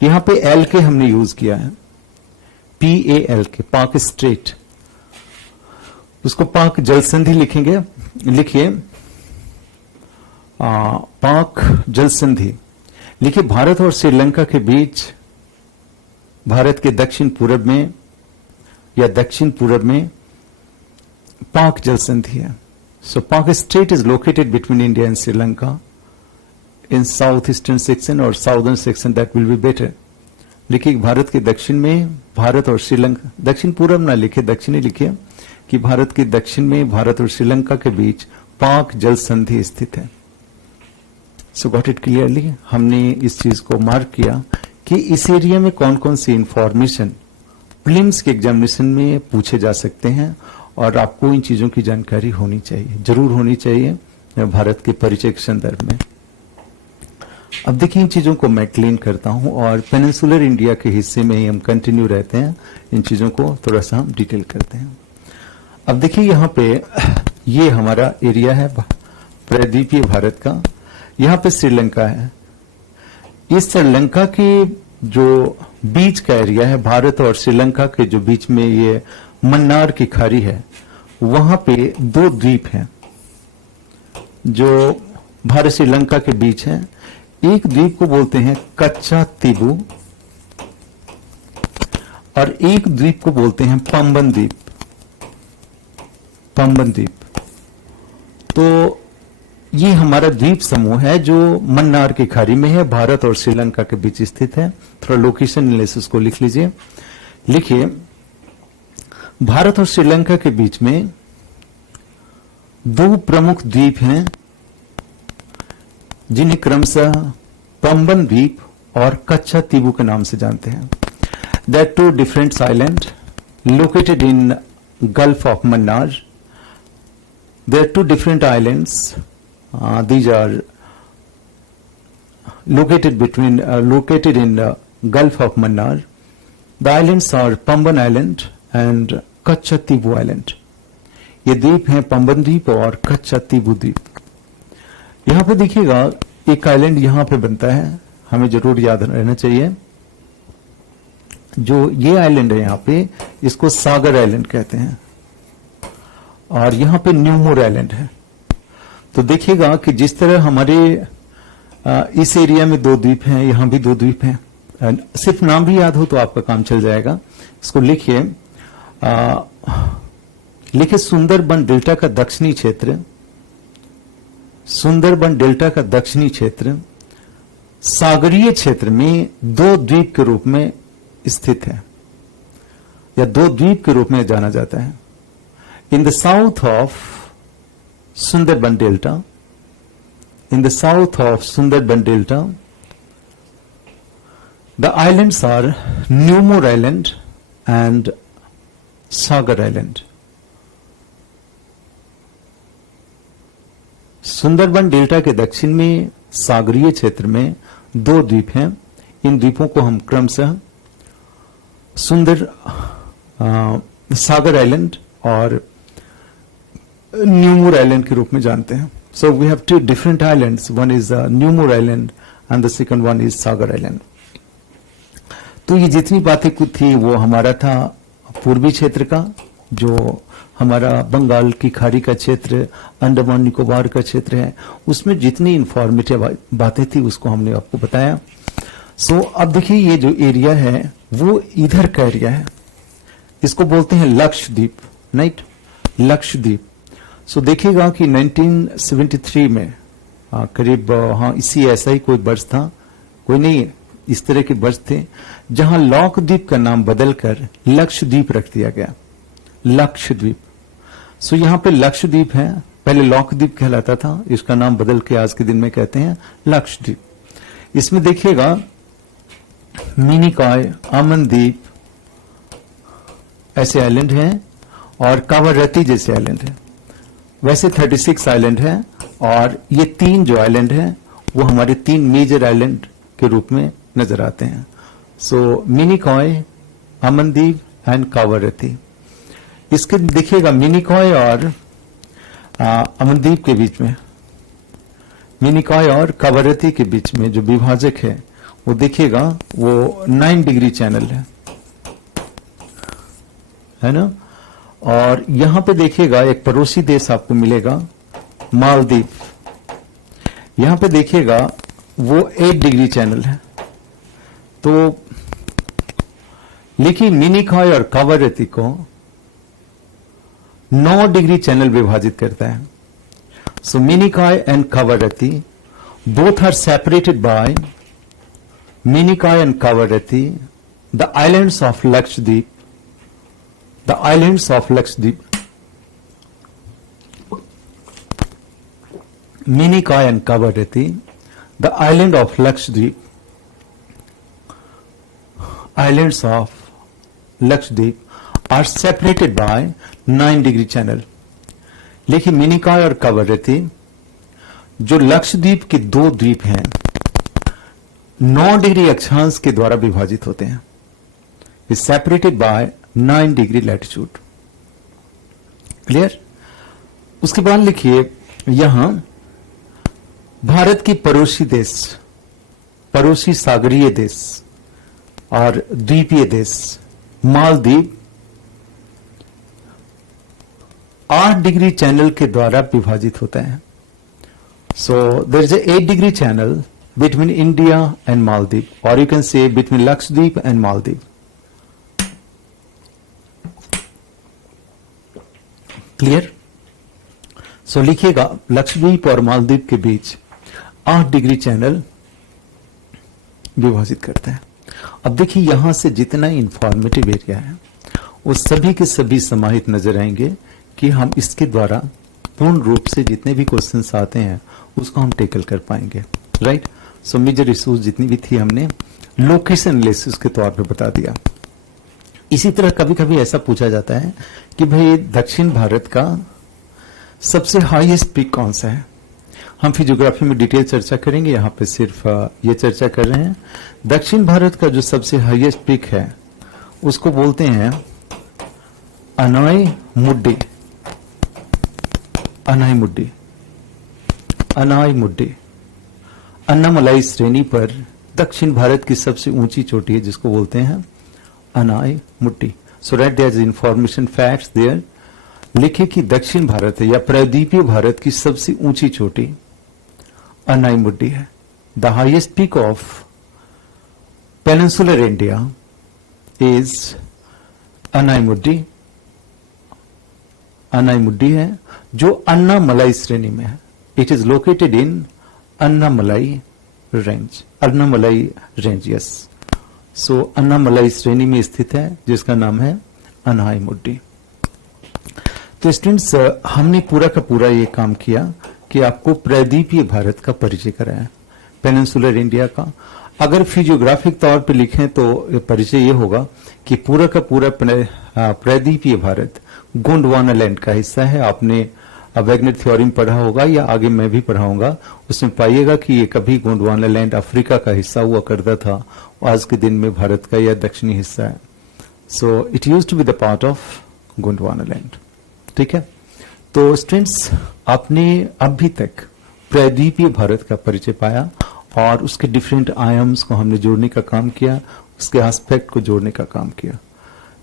यहां पे एल के हमने यूज किया है, PAL के, पाक स्ट्रेट। उसको पाक जल संधि लिखेंगे, लिखिए पाक जल संधि। लिखिए भारत और श्रीलंका के बीच, भारत के दक्षिण पूर्व में या दक्षिण पूर्व में पाक जल संधि है। So Palk strait is located between India and Sri Lanka in south eastern section और southern section, that will be better. लिखिए भारत के दक्षिण में, भारत और श्रीलंका, दक्षिण पूर्व ना लिखे, दक्षिणी लिखिए, कि भारत के दक्षिण में भारत और श्रीलंका के बीच पाक जल संधि स्थित है। सो गॉट इट क्लियरली, हमने इस चीज को मार्क किया कि इस एरिया में कौन कौन सी इंफॉर्मेशन प्रीलिम्स के एग्जामिनेशन में पूछे जा सकते हैं और आपको इन चीजों की जानकारी होनी चाहिए, जरूर होनी चाहिए भारत के परिचय के संदर्भ में। अब देखिए इन चीजों को मैं क्लीन करता हूं और पेनिनसुलर इंडिया के हिस्से में ही हम कंटिन्यू रहते हैं, इन चीजों को थोड़ा सा हम डिटेल करते हैं। अब देखिए यहाँ पे ये हमारा एरिया है प्रायद्वीपीय भारत का, यहाँ पे श्रीलंका है। इस श्रीलंका के जो बीच का एरिया है, भारत और श्रीलंका के जो बीच में ये मन्नार की खाड़ी है, वहां पे दो द्वीप हैं जो भारत श्रीलंका के बीच है। एक द्वीप को बोलते हैं कच्चा तीबू और एक द्वीप को बोलते हैं पंबन द्वीप। पंबन द्वीप, तो ये हमारा द्वीप समूह है जो मन्नार की खाड़ी में है, भारत और श्रीलंका के बीच स्थित है। थोड़ा लोकेशन एनालिसिस को लिख लीजिए। लिखिए भारत और श्रीलंका के बीच में दो प्रमुख द्वीप हैं जिन्हें क्रमशः पंबन द्वीप और कच्चा तीबू के नाम से जानते हैं। That two different island located in gulf of Mannar. There are two different islands, these are located in Gulf of Mannar. The islands are Pamban Island and Kachcha Tibu Island. ये द्वीप हैं पंबन द्वीप और कच्चा तीबू द्वीप। यहां पे देखिएगा एक आइलैंड यहां पे बनता है, हमें जरूर याद रहना चाहिए। जो ये आइलैंड है यहाँ पे, इसको सागर आइलैंड कहते हैं और यहां पे न्यूमोर आइलैंड है। तो देखिएगा कि जिस तरह हमारे इस एरिया में दो द्वीप हैं, यहां भी दो द्वीप हैं, सिर्फ नाम भी याद हो तो आपका काम चल जाएगा। इसको लिखिए, लिखिए सुंदरबन डेल्टा का दक्षिणी क्षेत्र, सुंदरबन डेल्टा का दक्षिणी क्षेत्र सागरीय क्षेत्र में दो द्वीप के रूप में स्थित है या दो द्वीप के रूप में जाना जाता है। In the south of Sundarban Delta, in the south of Sundarban Delta, the islands are Newmore Island and Sagar Island. Sundarban delta के दक्षिण में सागरीय क्षेत्र में दो द्वीप हैं। इन द्वीपों को हम क्रमशः सागर आइलैंड और न्यूमोर आइलैंड के रूप में जानते हैं। So we have two different islands, one is New Moore island and the second one is Sagar island. तो ये जितनी बातें कुछ थी वो हमारा था पूर्वी क्षेत्र का, जो हमारा बंगाल की खाड़ी का क्षेत्र, अंडमान निकोबार का क्षेत्र है, उसमें जितनी इंफॉर्मेटिव बातें थी उसको हमने आपको बताया। सो अब देखिए ये जो एरिया है वो इधर का एरिया है, इसको बोलते हैं लक्षद्वीप, राइट, लक्षद्वीप। सो देखिएगा कि 1973 में करीब इसी ऐसा ही कोई वर्ष था, कोई नहीं है, इस तरह के वर्ष थे जहां लक्षद्वीप का नाम बदलकर लक्षद्वीप रख दिया गया, लक्षद्वीप। सो यहां पे लक्षद्वीप है, पहले लक्षद्वीप कहलाता था, इसका नाम बदल के आज के दिन में कहते हैं लक्षद्वीप। इसमें देखिएगा मिनिकॉय, अमनदीप ऐसे आइलैंड हैं और कावारत्ती जैसे आइलैंड है। वैसे 36 आइलैंड है और ये तीन जो आइलैंड है वो हमारे तीन मेजर आइलैंड के रूप में नजर आते हैं। सो मिनिकॉय, अमनदीप एंड कावरती। इसके देखिएगा मिनिकॉय और अमनदीप के बीच में, मिनिकॉय और कावरती के बीच में जो विभाजक है वो देखिएगा वो 9 डिग्री चैनल है ना। और यहां पे देखिएगा एक पड़ोसी देश आपको मिलेगा मालदीव, यहां पे देखिएगा वो 8 डिग्री चैनल है। तो लेकिन मिनिकॉय और कावरती को 9 डिग्री चैनल विभाजित करता है। So Minicoy and Kavaratti both are separated by Minicoy and Kavaratti the islands of Lakshadweep, the islands of Lakshadweep, Minicoy and Kavaratti the island of Lakshadweep, islands of Lakshadweep are separated by 9 degree channel. लेकिन मिनिकॉय और कावरती जो लक्षद्वीप के 2 द्वीप हैं 9 डिग्री अक्षांश के द्वारा विभाजित होते हैं, is separated by 9 degree latitude. Clear. उसके बाद लिखिए यहां भारत की पड़ोसी देश, पड़ोसी सागरीय देश और द्वीपीय देश मालदीव 8 डिग्री चैनल के द्वारा विभाजित होता है। So there is 8 degree channel between India and Maldives, और you can say between Lakshadweep and Maldives. Clear. So लिखिएगा लक्षद्वीप और मालदीव के बीच 8 डिग्री चैनल विभाजित करता है। अब देखिए यहां से जितना इंफॉर्मेटिव एरिया है वो सभी के सभी समाहित नजर आएंगे कि हम इसके द्वारा पूर्ण रूप से जितने भी क्वेश्चंस आते हैं उसको हम टेकल कर पाएंगे। राइट। सो मेजर इश्यूज जितनी भी थी हमने लोकेशन एनालिसिस के तौर पे बता दिया। इसी तरह कभी कभी ऐसा पूछा जाता है कि भाई दक्षिण भारत का सबसे हाईएस्ट पीक कौन सा है। हम फिर ज्योग्राफी में डिटेल चर्चा करेंगे, यहां पे सिर्फ ये चर्चा कर रहे हैं। दक्षिण भारत का जो सबसे हाईएस्ट पीक है उसको बोलते हैं अनाई मुड्डी, अनाई मुड्डी, अनाई मुड्डी। अन्नामलाई श्रेणी पर दक्षिण भारत की सबसे ऊंची चोटी है जिसको बोलते हैं Anai Mudi. So right there is information facts there. लिखे कि दक्षिण भारत है या प्रायद्वीपीय भारत की सबसे ऊंची चोटी अनाई मुड्डी है। The highest peak of peninsular India is Anai Mudi, Anai Mudi है जो अन्नामलाई श्रेणी में है। It is located in Annamalai range, Annamalai range. Yes. So Annamalai श्रेणी में स्थित है जिसका नाम है अनाई मुड्डी। तो स्टूडेंट्स हमने पूरा का पूरा ये काम किया कि आपको प्रायद्वीपीय भारत का परिचय कराया, पेनिनसुलर इंडिया का। अगर फिजियोग्राफिक तौर पे लिखें तो परिचय ये होगा कि पूरा का पूरा प्रायद्वीपीय भारत गोंडवाना लैंड का हिस्सा है। आपने वैगनर थ्योरम पढ़ा होगा या आगे मैं भी पढ़ाऊंगा, उसमें पाइएगा कि ये कभी गोंडवाना लैंड अफ्रीका का हिस्सा हुआ करता था, आज के दिन में भारत का यह दक्षिणी हिस्सा है। So it used to be the part of Gondwana land. ठीक है। तो स्टूडेंट्स आपने अभी तक प्रायद्वीपीय भारत का परिचय पाया और उसके डिफरेंट आयाम्स को हमने जोड़ने का काम किया, उसके एस्पेक्ट को जोड़ने का काम किया।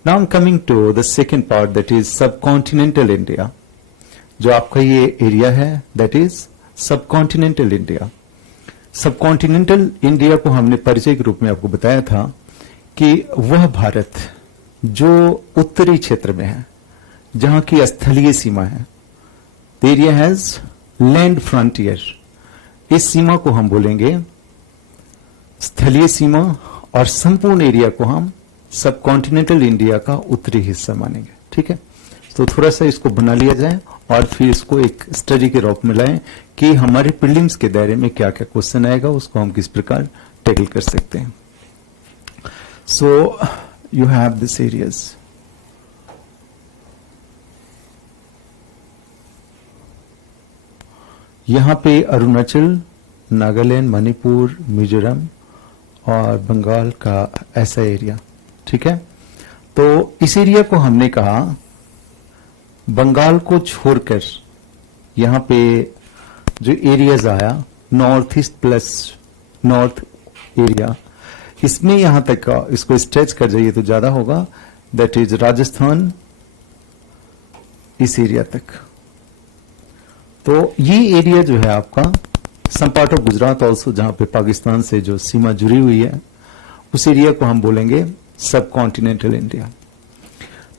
Now I am coming to the second part that is subcontinental India. जो आपका ये एरिया है that is subcontinental India. Subcontinental India को हमने परिचय के रूप में आपको बताया था कि वह भारत जो उत्तरी क्षेत्र में है, जहां की स्थलीय सीमा है, the area has land frontier. इस सीमा को हम बोलेंगे स्थलीय सीमा और संपूर्ण एरिया को हम सबकॉन्टिनेंटल इंडिया का उत्तरी हिस्सा मानेंगे। ठीक है। तो थोड़ा सा इसको बना लिया जाए और फिर इसको एक स्टडी के रूप में लाएं कि हमारे प्रीलिम्स के दायरे में क्या क्या क्वेश्चन आएगा, उसको हम किस प्रकार टैकल कर सकते हैं। सो यू हैव दिस एरियाज। यहां पे अरुणाचल, नागालैंड, मणिपुर, मिजोरम और बंगाल का ऐसा एरिया, ठीक है। तो इस एरिया को हमने कहा बंगाल को छोड़कर यहां पे जो एरियाज आया north east plus north area, इसमें यहां तक का इसको स्ट्रेच कर जाइए तो ज्यादा होगा, दैट इज राजस्थान इस एरिया तक। तो ये एरिया जो है आपका some part of Gujarat also, जहां पे पाकिस्तान से जो सीमा जुड़ी हुई है, उस एरिया को हम बोलेंगे सब कॉन्टिनेंटल इंडिया।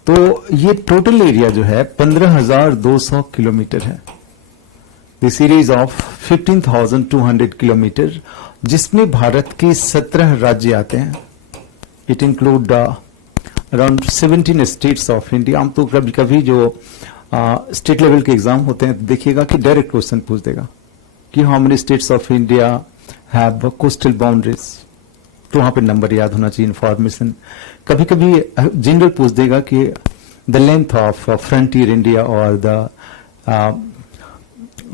तो ये टोटल एरिया जो है 15,200 किलोमीटर है। दिस सीरीज ऑफ 15,200 किलोमीटर, जिसमें भारत के 17 राज्य आते हैं। It include around 17 states of India. हम तो कभी कभी जो स्टेट लेवल के एग्जाम होते हैं देखिएगा कि डायरेक्ट क्वेश्चन पूछ देगा कि how many states of India have coastal boundaries, तो वहां पे नंबर याद होना चाहिए, इंफॉर्मेशन। कभी कभी जनरल पूछ देगा कि the length of frontier India और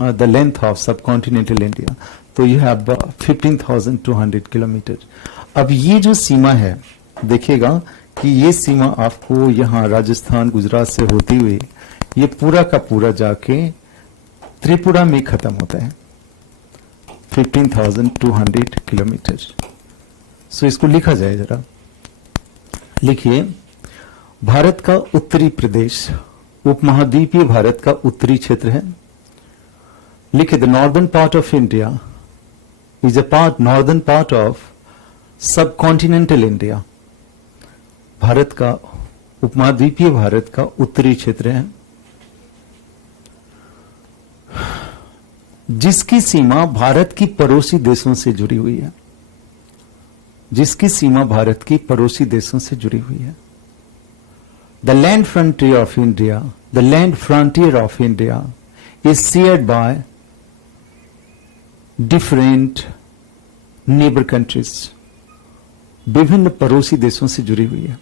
द लेंथ ऑफ सब कॉन्टिनेंटल इंडिया, तो यू हैव 15,200 किलोमीटर। अब ये जो सीमा है देखिएगा कि ये सीमा आपको यहां राजस्थान गुजरात से होती हुई ये पूरा का पूरा जाके त्रिपुरा में खत्म होता है, 15,200 किलोमीटर। सो इसको लिखा जाए जरा, लिखिए भारत का उत्तरी प्रदेश उपमहाद्वीपीय भारत का उत्तरी क्षेत्र है। लिखिए the northern part of India is a part, northern part of सब कॉन्टिनेंटल इंडिया। भारत का उपमहाद्वीपीय भारत का उत्तरी क्षेत्र है, जिसकी सीमा भारत की पड़ोसी देशों से जुड़ी हुई है, जिसकी सीमा भारत की पड़ोसी देशों से जुड़ी हुई है। The land frontier of India, the land frontier of India is shared by different neighbour countries, विभिन्न पड़ोसी देशों से जुड़ी हुई है,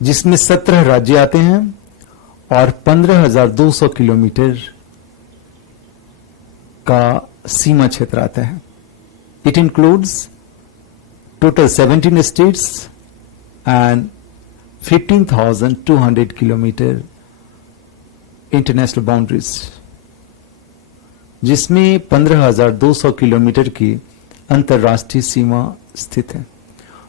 जिसमें 17 राज्य आते हैं और 15,200 किलोमीटर का सीमा क्षेत्र आता है। It includes total 17 states and 15,200 kilometre international boundaries, जिसमें 15,200 किलोमीटर की अंतर्राष्ट्रीय सीमा स्थित है।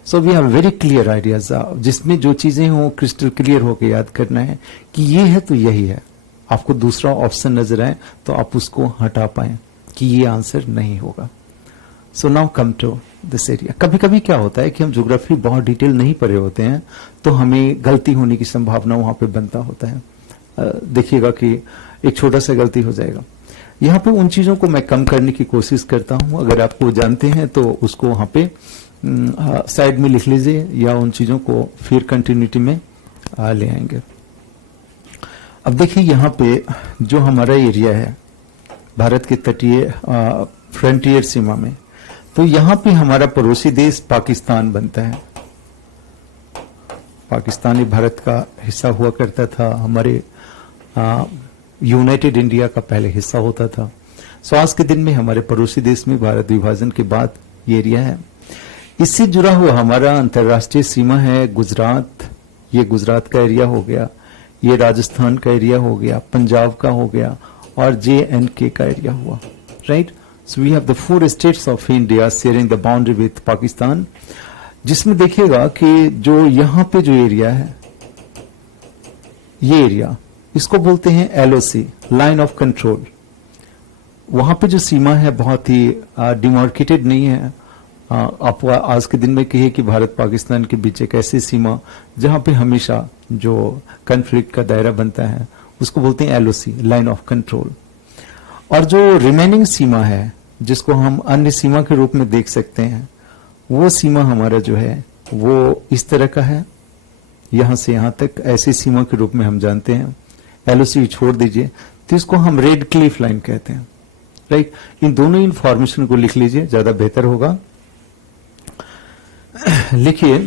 So we have very clear ideas, जिसमें जो चीजें हो क्रिस्टल क्लियर होकर याद करना है कि ये है तो यही है। आपको दूसरा ऑप्शन नजर आए तो आप उसको हटा पाए कि ये आंसर नहीं होगा। So now come to this area. कभी कभी क्या होता है कि हम ज्योग्राफी बहुत डिटेल नहीं पढ़े होते हैं तो हमें गलती होने की संभावना वहां पे बनता होता है। देखिएगा कि एक छोटा सा गलती हो जाएगा। यहाँ पे उन चीजों को मैं कम करने की कोशिश करता हूं। अगर आपको जानते हैं तो उसको वहां पे साइड में लिख लीजिए या उन चीजों को फिर कंटिन्यूटी में ले आएंगे। अब देखिए यहाँ पे जो हमारा एरिया है भारत के तटीय फ्रंटियर सीमा में, तो यहाँ पे हमारा पड़ोसी देश पाकिस्तान बनता है। पाकिस्तान भारत का हिस्सा हुआ करता था, हमारे यूनाइटेड इंडिया का पहले हिस्सा होता था। सो आज के दिन में हमारे पड़ोसी देश में भारत विभाजन के बाद ये एरिया है। इससे जुड़ा हुआ हमारा अंतर्राष्ट्रीय सीमा है गुजरात, ये गुजरात का एरिया हो गया, ये राजस्थान का एरिया हो गया, पंजाब का हो गया और JNK का एरिया हुआ, right. So we have the 4 states of India sharing the boundary with Pakistan, जिसमें देखिएगा कि जो यहां पे जो एरिया है, ये एरिया इसको बोलते हैं LOC, लाइन ऑफ कंट्रोल। वहां पे जो सीमा है बहुत ही डिमार्केटेड नहीं है। आप आज के दिन में कहिए कि भारत पाकिस्तान के बीच एक ऐसी सीमा जहां पे हमेशा जो कॉन्फ्लिक्ट का दायरा बनता है उसको बोलते हैं LOC, लाइन ऑफ कंट्रोल। और जो रिमेनिंग सीमा है जिसको हम अन्य सीमा के रूप में देख सकते हैं, वो सीमा हमारा जो है वो इस तरह का है, यहां से यहां तक ऐसी सीमा के रूप में हम जानते हैं। LOC छोड़ दीजिए तो इसको हम रेड क्लिफ लाइन कहते हैं, राइट। इन दोनों इंफॉर्मेशन को लिख लीजिए, ज्यादा बेहतर होगा। लिखिए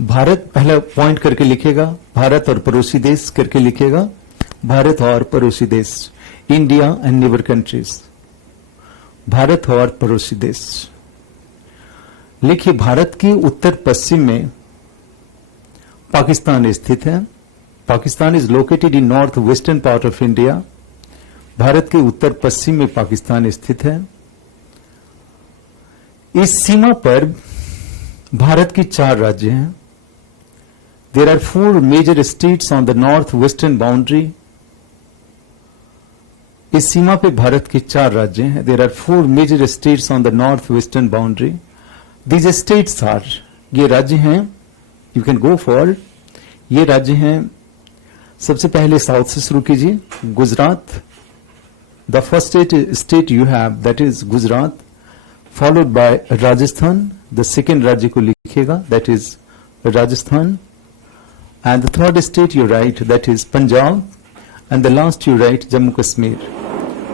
भारत, पहला पॉइंट करके लिखेगा, भारत और पड़ोसी देश करके लिखेगा, भारत और पड़ोसी देश, India and neighbour countries, Bharat और पड़ोसी देश, देखिए भारत के उत्तर पश्चिम में पाकिस्तान स्थित है। Pakistan is located in north western part of India. Bharat के उत्तर पश्चिम में पाकिस्तान स्थित है। इस सीमा पर भारत की 4 राज्य हैं। There are 4 major states on the north western boundary. इस सीमा पे भारत के 4 राज्य हैं। There are 4 major states on the north western boundary. These states are, ये राज्य हैं, यू कैन गो फॉर, ये राज्य हैं। सबसे पहले साउथ से शुरू कीजिए, Gujarat. The first state you have that is Gujarat, followed by Rajasthan. The second राज्य को लिखिएगा, that is Rajasthan. And the third state you write that is Punjab. And the last you write Jammu Kashmir.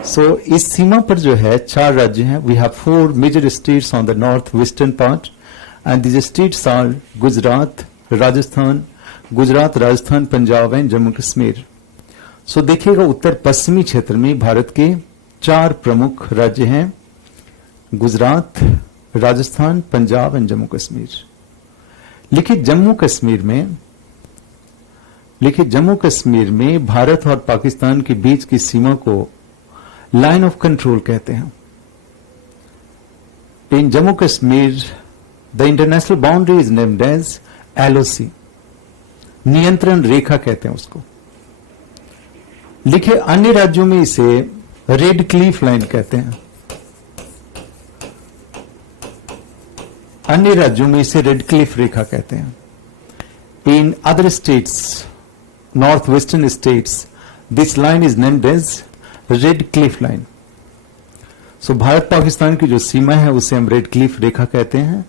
So इस सीमा पर जो है 4 राज्य हैं। We have 4 major states on the north western part and these states are Gujarat, Rajasthan, Gujarat, Rajasthan, Punjab and Jammu Kashmir. सो देखिएगा उत्तर पश्चिमी क्षेत्र में भारत के 4 प्रमुख राज्य हैं, गुजरात, राजस्थान, पंजाब एंड जम्मू कश्मीर। लिखिए जम्मू कश्मीर में भारत और पाकिस्तान के बीच की सीमा को लाइन ऑफ कंट्रोल कहते हैं। In Jammu Kashmir the international boundary is named as LOC, नियंत्रण रेखा कहते हैं उसको। लिखिए अन्य राज्यों में इसे रेड क्लिफ लाइन कहते हैं। अन्य राज्यों में इसे रेड क्लिफ रेखा कहते हैं। In other states, north western states, this line is named as Radcliffe line. So Bharat Pakistan की जो सीमा है उसे हम रेड क्लिफ रेखा कहते हैं।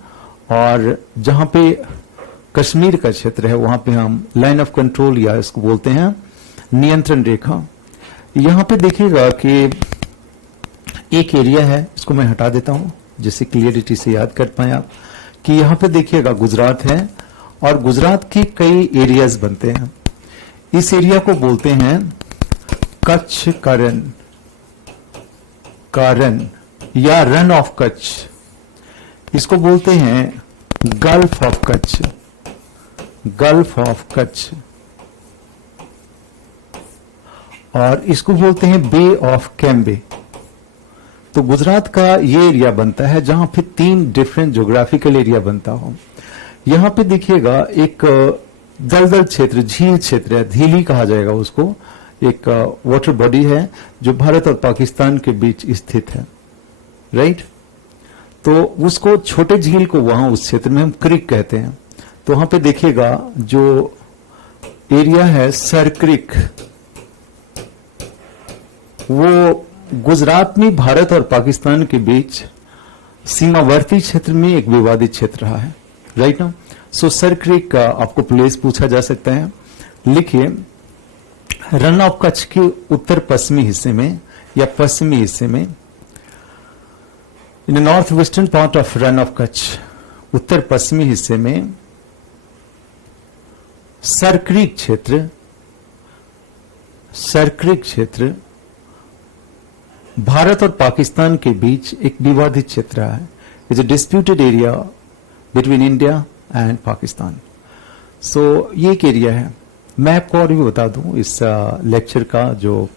और जहां पे कश्मीर का क्षेत्र है वहां पे हम लाइन ऑफ कंट्रोल या इसको बोलते हैं नियंत्रण रेखा। यहां पे देखिएगा कि एक एरिया है, इसको मैं हटा देता हूं जिससे क्लियरिटी से याद कर पाए आप, कि यहां पे देखिएगा गुजरात है और गुजरात के कई एरियाज बनते हैं। इस एरिया को बोलते हैं कच्छ का रन या रन ऑफ कच्छ। इसको बोलते हैं गल्फ ऑफ कच्छ और इसको बोलते हैं बे ऑफ कैम्बे। तो गुजरात का ये एरिया बनता है जहां फिर 3 डिफरेंट ज्योग्राफिकल एरिया बनता हो। यहां पे देखिएगा एक दलदल क्षेत्र, झील क्षेत्र है, झीली कहा जाएगा उसको, एक वाटर बॉडी है जो भारत और पाकिस्तान के बीच स्थित है, राइट। तो उसको छोटे झील को वहां उस क्षेत्र में हम क्रिक कहते हैं। तो वहां पे देखिएगा जो एरिया है सर क्रिक, वो गुजरात में भारत और पाकिस्तान के बीच सीमावर्ती क्षेत्र में एक विवादित क्षेत्र रहा है, राइट ना। सो सर क्रिक का आपको प्लेस पूछा जा सकता है। लिखिए रन ऑफ कच्छ के उत्तर पश्चिमी हिस्से में या पश्चिमी हिस्से में, in north western part of Rann of Kutch, उत्तर पश्चिमी हिस्से में सर क्रिक क्षेत्र भारत और पाकिस्तान के बीच एक विवादित क्षेत्र है। It's a disputed area between India and Pakistan. So ये एक एरिया है। मैं आपको और भी बता दूं इस लेक्चर का जो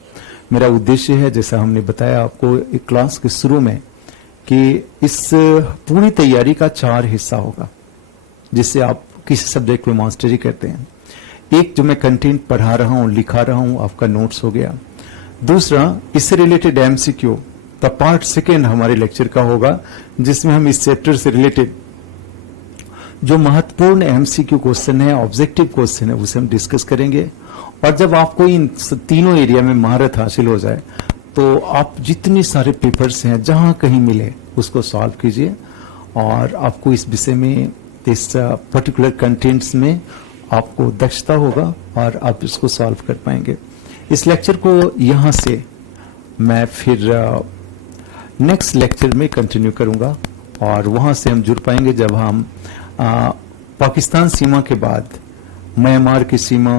मेरा उद्देश्य है, जैसा हमने बताया आपको एक क्लास के शुरू में, कि इस पूरी तैयारी का 4 हिस्सा होगा जिससे आप किसी सब्जेक्ट में मास्टरी करते हैं। एक जो मैं कंटेंट पढ़ा रहा हूं, लिखा रहा हूं, आपका नोट्स हो गया। दूसरा इससे रिलेटेड MCQ, द पार्ट 2 हमारे लेक्चर का होगा जिसमें हम इस चैप्टर से रिलेटेड जो महत्वपूर्ण MCQ क्वेश्चन है, ऑब्जेक्टिव क्वेश्चन है, उसे हम डिस्कस करेंगे। और जब आपको इन तीनों एरिया में महारत हासिल हो जाए तो आप जितने सारे पेपर्स हैं जहां कहीं मिले उसको सॉल्व कीजिए और आपको इस विषय में, इस पर्टिकुलर कंटेंट्स में आपको दक्षता होगा और आप इसको सॉल्व कर पाएंगे। इस लेक्चर को यहां से मैं फिर नेक्स्ट लेक्चर में कंटिन्यू करूंगा और वहां से हम जुड़ पाएंगे जब हम पाकिस्तान सीमा के बाद म्यांमार की सीमा,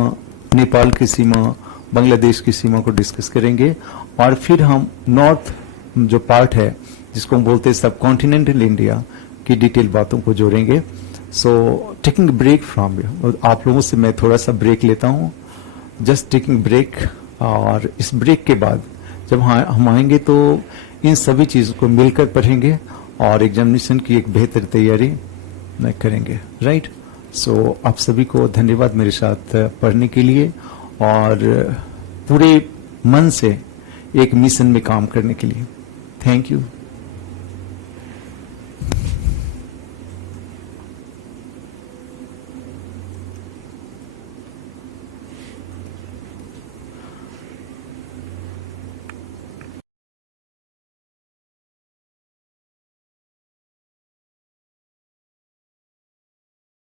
नेपाल की सीमा, बांग्लादेश की सीमा को डिस्कस करेंगे। और फिर हम नॉर्थ जो पार्ट है जिसको हम बोलते हैं सब कॉन्टिनेंटल इंडिया की डिटेल बातों को जोड़ेंगे. So taking break from you, आप लोगों से मैं थोड़ा सा ब्रेक लेता हूँ, जस्ट टेकिंग ब्रेक. और इस ब्रेक के बाद जब हम आएंगे तो इन सभी चीज़ों को मिलकर पढ़ेंगे और एग्जामिनेशन की एक बेहतर तैयारी करेंगे. राइट. सो आप सभी को धन्यवाद मेरे साथ पढ़ने के लिए और पूरे मन से एक मिशन में काम करने के लिए. Thank you.